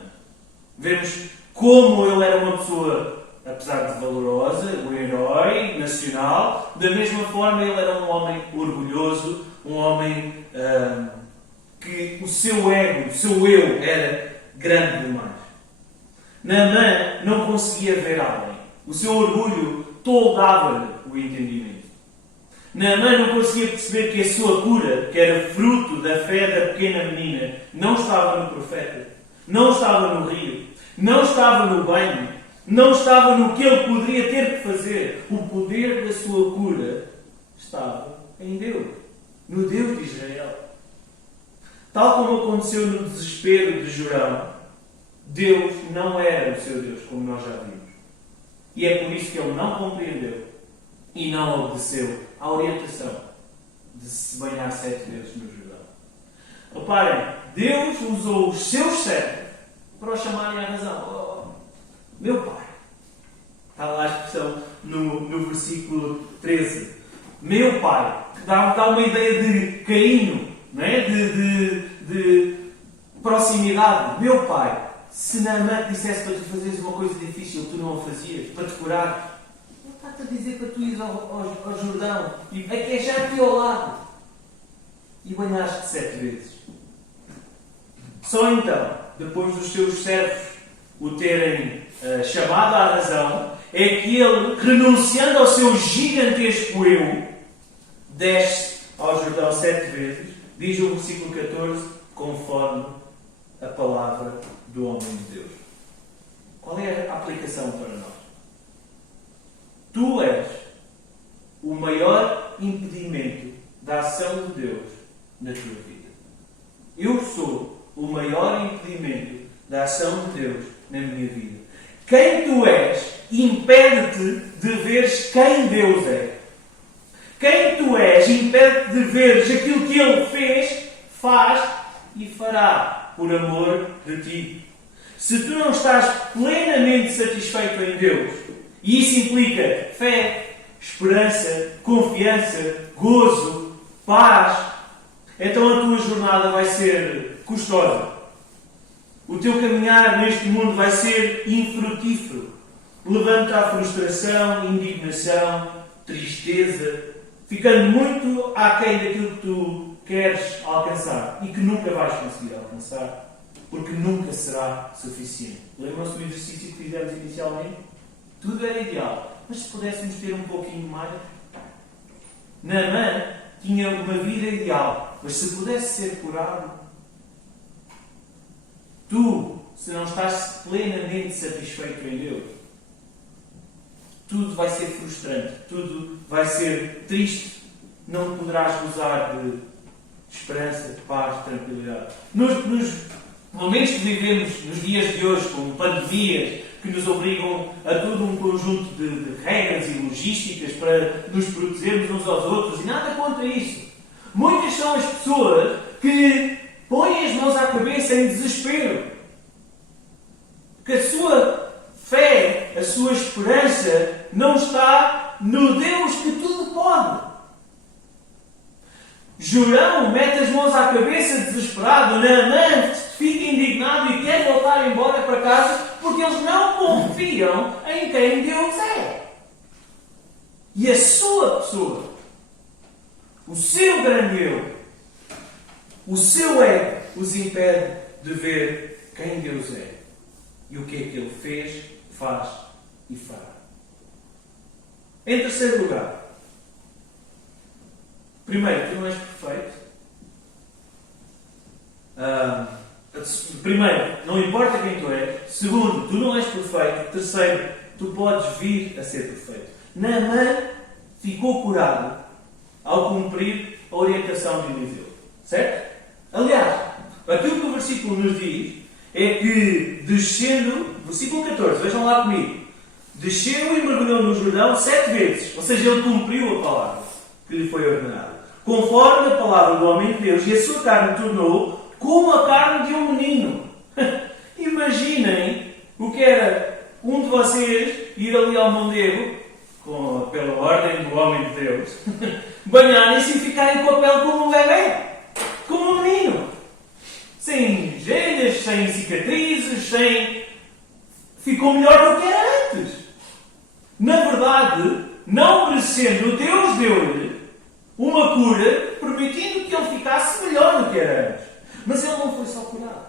Vemos como ele era uma pessoa, apesar de valorosa, um herói nacional. Da mesma forma, ele era um homem orgulhoso, um homem que o seu ego, o seu eu, era grande demais. Naamã não conseguia ver além. O seu orgulho toldava-lhe o entendimento. Naamã não conseguia perceber que a sua cura, que era fruto da fé da pequena menina, não estava no profeta, não estava no rio, não estava no banho, não estava no que ele poderia ter que fazer. O poder da sua cura estava em Deus, no Deus de Israel. Tal como aconteceu no desespero de Jorão, Deus não era o seu Deus, como nós já vimos. E é por isso que ele não compreendeu e não obedeceu à orientação de se banhar 7 vezes no Jordão. Reparem, Deus usou os seus servos para o chamarem à razão. Meu Pai. Está lá a expressão no versículo 13. Meu Pai. Que dá uma ideia de carinho, não é? De proximidade. Meu Pai. Se Naamã te dissesse para tu fazeres uma coisa difícil, tu não a fazias, para te curar, ele está-te a dizer para tu ires ao Jordão, e é que é já aqui ao lado, e banhaste 7 vezes. Só então, depois dos seus servos o terem chamado à razão, é que ele, renunciando ao seu gigantesco eu, desce ao Jordão 7 vezes, diz o versículo 14, conforme a palavra do homem de Deus. Qual é a aplicação para nós? Tu és o maior impedimento da ação de Deus na tua vida. Eu sou o maior impedimento da ação de Deus na minha vida. Quem tu és impede-te de veres quem Deus é. Quem tu és impede-te de veres aquilo que Ele fez, faz e fará por amor de ti. Se tu não estás plenamente satisfeito em Deus, e isso implica fé, esperança, confiança, gozo, paz, então a tua jornada vai ser custosa. O teu caminhar neste mundo vai ser infrutífero. Levanta a frustração, indignação, tristeza, ficando muito aquém daquilo que tu queres alcançar e que nunca vais conseguir alcançar, porque nunca será suficiente. Lembram-se do exercício que fizemos inicialmente? Tudo era ideal, mas se pudéssemos ter um pouquinho mais... Naamã tinha uma vida ideal, mas se pudesse ser curado, tu, se não estás plenamente satisfeito em Deus, tudo vai ser frustrante, tudo vai ser triste, não poderás gozar de esperança, de paz, de tranquilidade. Nos momentos que vivemos nos dias de hoje, com pandemias que nos obrigam a todo um conjunto de regras e logísticas para nos protegermos uns aos outros, e nada contra isso. Muitas são as pessoas que põem as mãos à cabeça em desespero. Que a sua fé, a sua esperança não está no Deus que tudo pode. Jorão mete as mãos à cabeça desesperado. Naamã fica indignado e quer voltar embora para casa porque eles não confiam em quem Deus é. E a sua pessoa, o seu grande eu, o seu ego, os impede de ver quem Deus é e o que é que Ele fez, faz e fará. Em terceiro lugar, primeiro, tu não és perfeito. Primeiro, não importa quem tu és. Segundo, tu não és perfeito. Terceiro, tu podes vir a ser perfeito. Naamã ficou curado ao cumprir a orientação de Eliseu. Certo? Aliás, aquilo que o versículo nos diz é que, descendo, versículo 14, vejam lá comigo, desceu e mergulhou no Jordão 7 vezes. Ou seja, ele cumpriu a palavra que lhe foi ordenada, conforme a palavra do homem de Deus, e a sua carne tornou como a carne de um menino. Imaginem o que era um de vocês ir ali ao Mondego, pela ordem do homem de Deus, banharem-se e ficarem com a pele como um bebê, como um menino, sem gelhas, sem cicatrizes, ficou melhor do que era antes. Na verdade, não merecendo, Deus deu-lhe uma cura, permitindo que ele ficasse melhor do que era antes. Mas ele não foi só curado.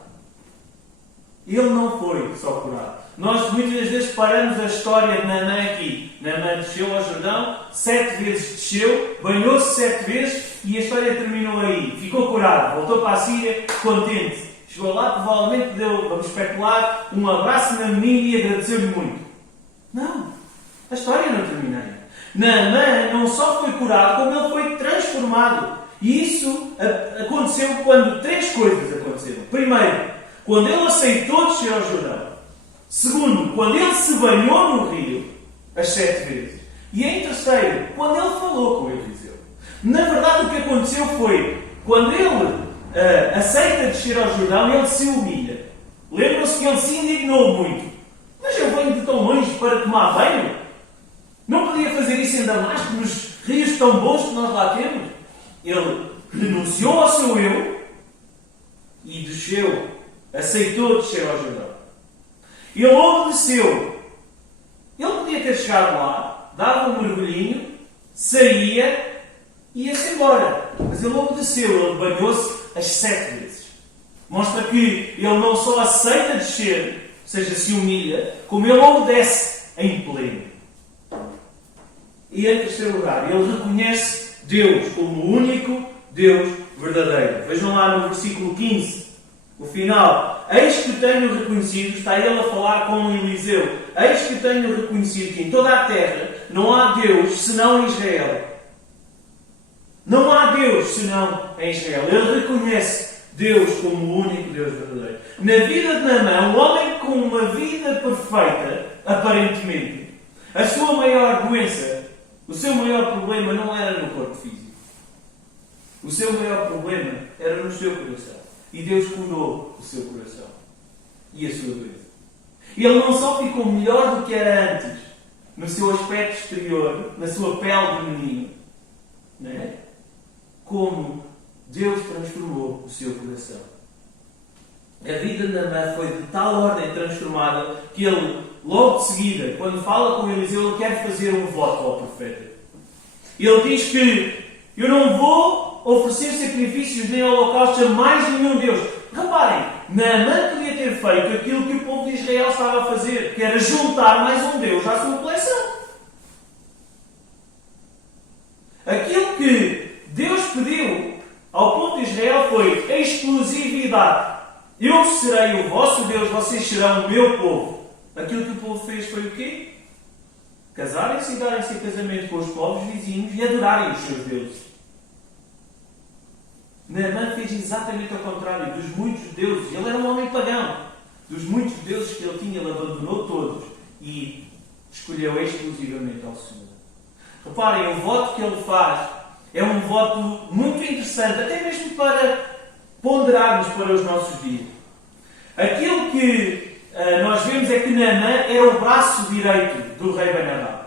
Ele não foi só curado. Nós muitas vezes paramos a história de Naamã aqui. Naamã desceu ao Jordão, 7 vezes desceu, banhou-se 7 vezes e a história terminou aí. Ficou curado, voltou para a Síria contente. Chegou lá, provavelmente deu, vamos especular, um abraço na menina e agradeceu-lhe muito. Não, a história não termina aí. Naamã não só foi curado, como ele foi transformado. E isso aconteceu quando 3 coisas aconteceram. Primeiro, quando ele aceitou descer ao Jordão. Segundo, quando ele se banhou no rio, as 7 vezes. E em terceiro, quando ele falou com Eliseu. Na verdade, o que aconteceu foi, quando ele aceita descer ao Jordão, ele se humilha. Lembram-se que ele se indignou muito. Mas eu venho de tão longe para tomar banho? Não podia fazer isso em Damasco, nos rios tão bons que nós lá temos? Ele renunciou ao seu eu e desceu, aceitou descer ao Jordão. Ele obedeceu. Ele podia ter chegado lá, dava um mergulhinho, saía e ia-se embora. Mas ele obedeceu, ele banhou-se as 7 vezes. Mostra que ele não só aceita descer, ou seja, se humilha, como ele obedece em pleno. E em terceiro lugar, ele reconhece Deus como o único Deus verdadeiro. Vejam lá no versículo 15, o final. Eis que tenho reconhecido, está ele a falar com Eliseu, eis que tenho reconhecido que em toda a terra não há Deus senão em Israel. Não há Deus senão em Israel. Ele reconhece Deus como o único Deus verdadeiro. Na vida de Naamã, um homem com uma vida perfeita, aparentemente, A sua maior doença, o seu maior problema não era no corpo físico. O seu maior problema era no seu coração. E Deus curou o seu coração e a sua doença. Ele não só ficou melhor do que era antes, no seu aspecto exterior, na sua pele de menino, não é? Como Deus transformou o seu coração. A vida de Naamã foi de tal ordem transformada que ele, logo de seguida, quando fala com Eliseu, ele quer fazer um voto ao profeta. Ele diz que eu não vou oferecer sacrifícios nem holocaustos a mais nenhum Deus. Reparem, Naamã podia ter feito aquilo que o povo de Israel estava a fazer, que era juntar mais um Deus à sua coleção. Aquilo que Deus pediu ao povo de Israel foi a exclusividade. Eu serei o vosso Deus, vocês serão o meu povo. Aquilo que o povo fez foi o quê? Casarem-se e darem-se em casamento com os povos vizinhos e adorarem os seus deuses. Naamã fez exatamente ao contrário dos muitos deuses. Ele era um homem pagão. Dos muitos deuses que ele tinha, ele abandonou todos e escolheu exclusivamente ao Senhor. Reparem, o voto que ele faz é um voto muito interessante, até mesmo para ponderarmos para os nossos dias. Aquilo que nós vemos é que Naamã era o braço direito do rei Ben-Hadad.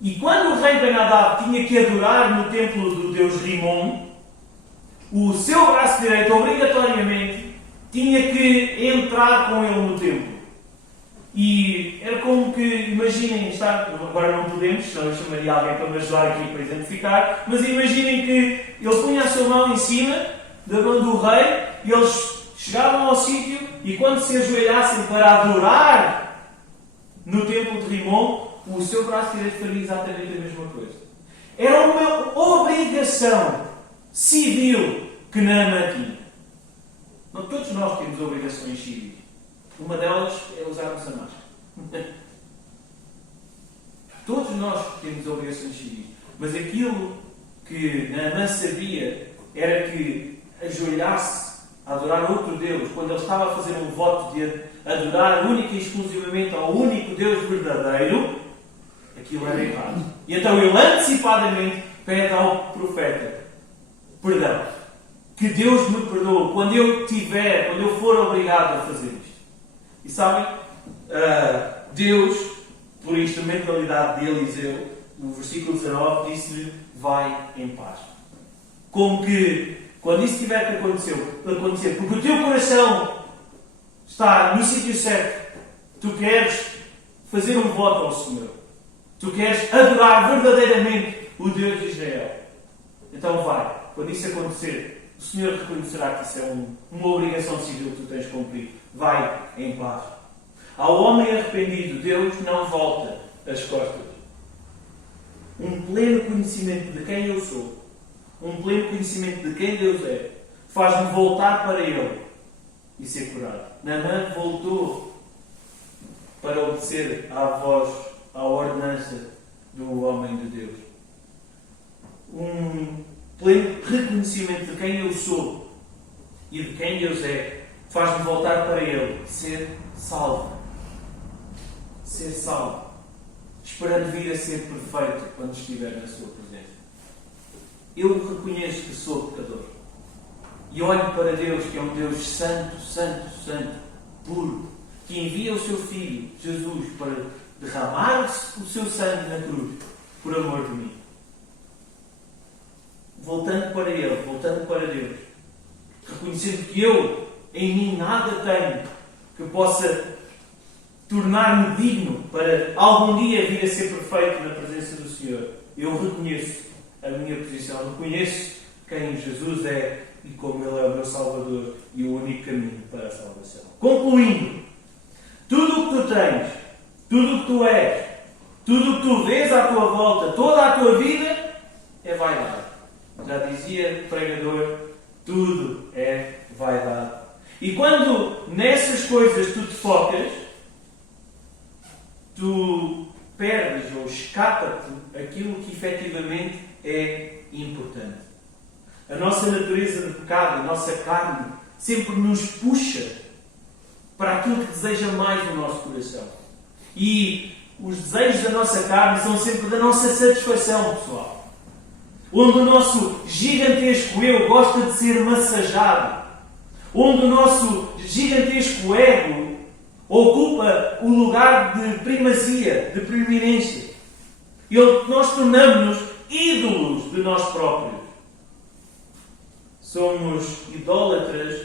E quando o rei Ben-Hadad tinha que adorar no templo do deus Rimon, o seu braço direito, obrigatoriamente, tinha que entrar com ele no templo. E era como que, imaginem, agora não podemos, senão eu chamaria alguém para me ajudar aqui para identificar, mas imaginem que ele punha a sua mão em cima da mão do rei e eles chegavam ao sítio e quando se ajoelhassem para adorar no templo de Rimon, o seu braço direito faria exatamente a mesma coisa. Era uma obrigação civil que Naamã tinha. Não, todos nós temos obrigações civis. Uma delas é usarmos a máscara. Todos nós temos obrigações civis. Mas aquilo que Naamã sabia era que ajoelhar-se a adorar outro Deus, quando ele estava a fazer um voto de adorar única e exclusivamente ao único Deus verdadeiro, aquilo era errado. E então ele antecipadamente pede ao profeta perdão. Que Deus me perdoe quando eu for obrigado a fazer isto. E sabem, Deus, por instrumentalidade de Eliseu, no versículo 19, disse-lhe, vai em paz. Como que, quando isso tiver que acontecer, porque o teu coração está no sítio certo, tu queres fazer um voto ao Senhor. Tu queres adorar verdadeiramente o Deus de Israel. Então vai. Quando isso acontecer, o Senhor reconhecerá que isso é uma obrigação civil que tu tens de cumprir. Vai em paz. Ao homem arrependido, Deus não volta as costas. Um pleno conhecimento de quem eu sou, um pleno conhecimento de quem Deus é, faz-me voltar para Ele e ser curado. Naamã voltou para obedecer à voz, à ordenança do homem de Deus. Um pleno reconhecimento de quem eu sou e de quem Deus é, faz-me voltar para Ele, ser salvo. Ser salvo. Esperando vir a ser perfeito quando estiver na sua presença. Eu reconheço que sou pecador. E olho para Deus, que é um Deus santo, santo, santo, puro, que envia o seu Filho, Jesus, para derramar o seu sangue na cruz, por amor de mim. Voltando para Ele, voltando para Deus, reconhecendo que eu, em mim, nada tenho que possa tornar-me digno para algum dia vir a ser perfeito na presença do Senhor. Eu reconheço a minha posição, reconheço quem Jesus é e como Ele é o meu Salvador e o único caminho para a salvação. Concluindo, tudo o que tu tens, tudo o que tu és, tudo o que tu vês à tua volta, toda a tua vida, é vaidade. Já dizia o pregador, tudo é vaidade. E quando nessas coisas tu te focas, tu perdes ou escapa-te aquilo que efetivamente é importante. A nossa natureza de pecado, a nossa carne, sempre nos puxa para aquilo que deseja mais no nosso coração. E os desejos da nossa carne são sempre da nossa satisfação, pessoal. Onde o nosso gigantesco eu gosta de ser massageado. Onde o nosso gigantesco ego ocupa o lugar de primazia, de preeminência. E onde nós tornamos-nos ídolos de nós próprios. Somos idólatras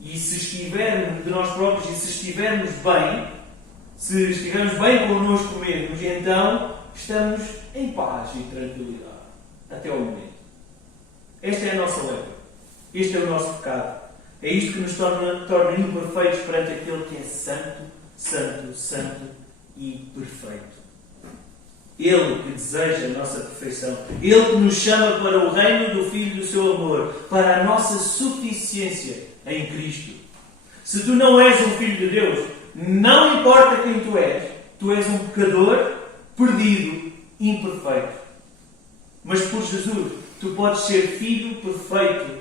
e se estivermos de nós próprios e se estivermos bem connosco mesmos, então estamos em paz e tranquilidade. Até ao momento. Esta é a nossa leva. Este é o nosso pecado. É isto que nos torna imperfeitos perante aquele que é santo, santo, santo e perfeito. Ele que deseja a nossa perfeição. Ele que nos chama para o reino do Filho do seu amor, para a nossa suficiência em Cristo. Se tu não és um filho de Deus, não importa quem tu és um pecador, perdido, imperfeito. Mas por Jesus, tu podes ser filho perfeito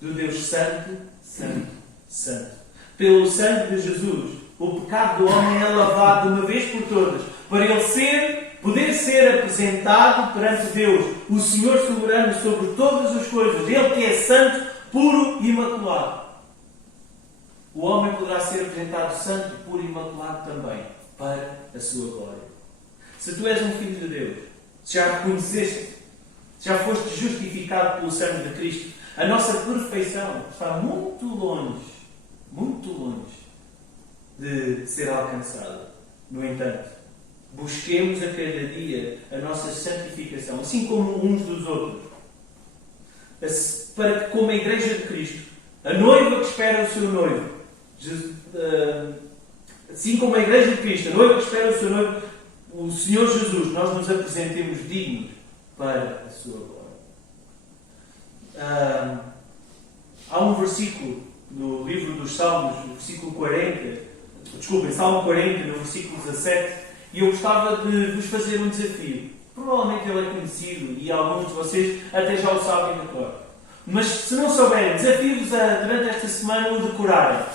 do Deus Santo, Santo, Santo. Pelo sangue de Jesus, o pecado do homem é lavado de uma vez por todas, para ele poder ser apresentado perante Deus, o Senhor soberano sobre todas as coisas, Ele que é santo, puro e imaculado. O homem poderá ser apresentado santo, puro e imaculado também, para a sua glória. Se tu és um filho de Deus, se já reconheceste, se já foste justificado pelo sangue de Cristo, a nossa perfeição está muito longe de ser alcançada. No entanto, busquemos a cada dia a nossa santificação, assim como uns dos outros, para que, como a Igreja de Cristo, a noiva que espera o seu noivo, assim como a Igreja de Cristo, a noiva que espera o seu noivo, o Senhor Jesus, nós nos apresentemos dignos para a sua glória. Há um versículo no livro dos Salmos, no versículo 40, Salmo 40, no versículo 17, e eu gostava de vos fazer um desafio. Provavelmente ele é conhecido e alguns de vocês até já o sabem de cor. Mas se não souberem, desafio-vos a, durante esta semana, o decorarem.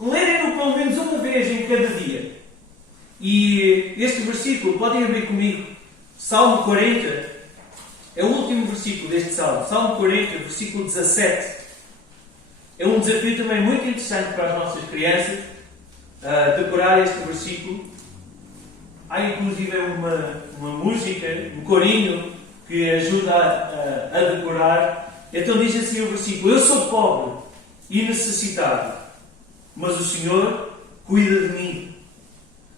Lerem-no pelo menos uma vez em cada dia. E este versículo, podem abrir comigo, Salmo 40, é o último versículo deste Salmo. Salmo 40, versículo 17. É um desafio também muito interessante para as nossas crianças, decorar este versículo. Há inclusive uma música, um corinho, que ajuda a decorar. Então diz assim o versículo: eu sou pobre e necessitado, mas o Senhor cuida de mim.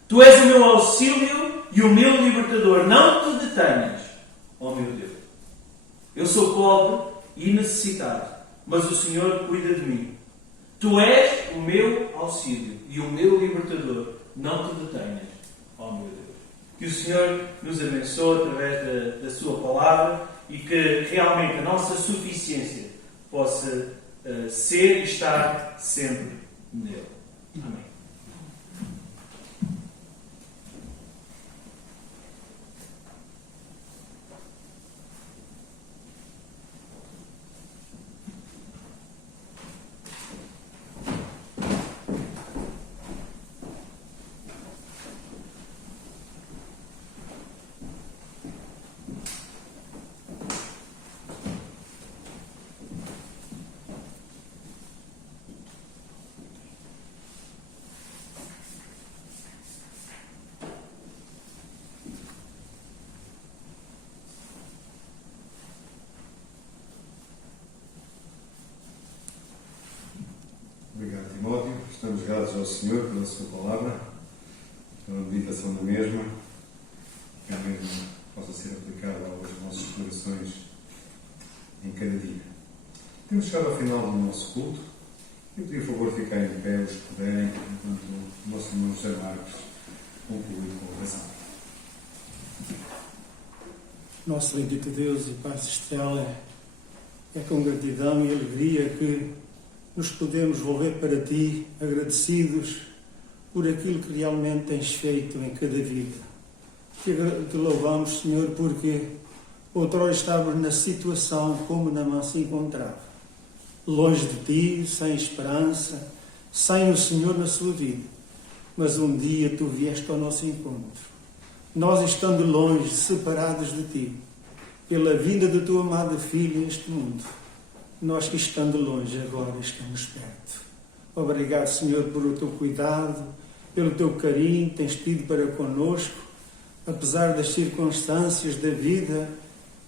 Tu és o meu auxílio e o meu libertador. Não te detenhas, ó meu Deus. Eu sou pobre e necessitado, mas o Senhor cuida de mim. Tu és o meu auxílio e o meu libertador. Não te detenhas, ó meu Deus. Que o Senhor nos abençoe através da sua palavra e que realmente a nossa suficiência possa ser e estar sempre nele. Amém. Obrigado, Timóteo. Estamos gratos ao Senhor pela sua palavra, pela meditação da mesma, que a mesma possa ser aplicada aos nossos corações em cada dia. Temos chegado ao final do nosso culto. Eu pedi a favor de ficar em pé, os que puderem, enquanto o nosso irmão José Marcos conclui com a oração. Nosso bendito Deus e Pai Celestial, é com gratidão e alegria que nos podemos volver para Ti, agradecidos por aquilo que realmente tens feito em cada vida. Te louvamos, Senhor, porque outrora estávamos na situação como Naamã se encontrava, longe de Ti, sem esperança, sem o Senhor na sua vida. Mas um dia Tu vieste ao nosso encontro nós estando longe, separados de Ti, pela vinda da Tua amada Filha a este mundo, nós que estando longe agora estamos perto. Obrigado, Senhor, por o Teu cuidado, pelo Teu carinho que tens tido para conosco, apesar das circunstâncias da vida,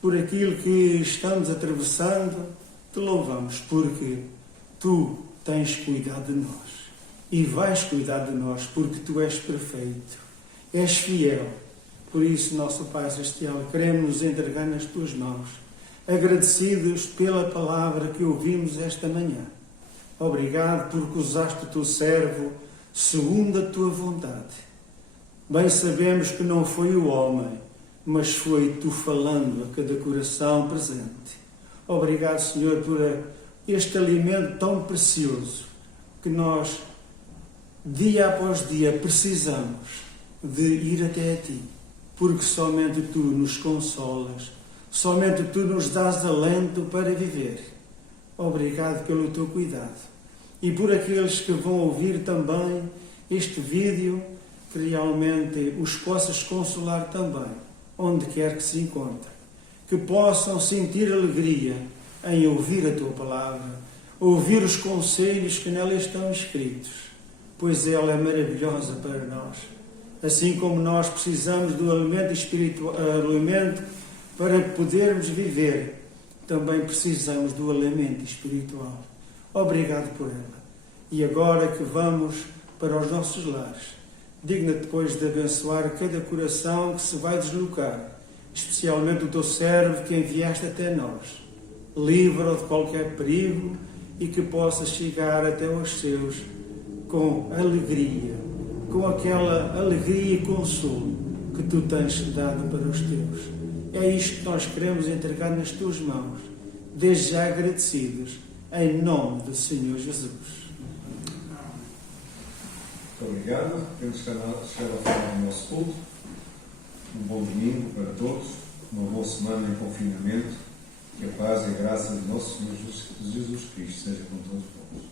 por aquilo que estamos atravessando. Te louvamos porque Tu tens cuidado de nós e vais cuidar de nós porque Tu és perfeito, és fiel. Por isso, nosso Pai Celestial, queremos nos entregar nas Tuas mãos, agradecidos pela palavra que ouvimos esta manhã. Obrigado porque usaste o Teu servo segundo a Tua vontade. Bem sabemos que não foi o homem, mas foi Tu falando a cada coração presente. Obrigado, Senhor, por este alimento tão precioso que nós, dia após dia, precisamos de ir até a Ti, porque somente Tu nos consolas, somente Tu nos dás alento para viver. Obrigado pelo Teu cuidado. E por aqueles que vão ouvir também este vídeo, que realmente os possas consolar também, onde quer que se encontrem. Que possam sentir alegria em ouvir a Tua palavra, ouvir os conselhos que nela estão escritos, pois ela é maravilhosa para nós. Assim como nós precisamos do alimento espiritual, alimento para podermos viver, também precisamos do alimento espiritual. Obrigado por ela. E agora que vamos para os nossos lares, digna depois de abençoar cada coração que se vai deslocar, especialmente o Teu servo que enviaste até nós. Livra-o de qualquer perigo e que possa chegar até aos seus com alegria, com aquela alegria e consolo que Tu tens dado para os Teus. É isto que nós queremos entregar nas Tuas mãos, desde já agradecidos, em nome do Senhor Jesus. Muito obrigado. Temos chegado ao final do nosso culto. Um bom domingo para todos, uma boa semana em confinamento. Que a paz e a graça do nosso Senhor Jesus Cristo seja com todos nós.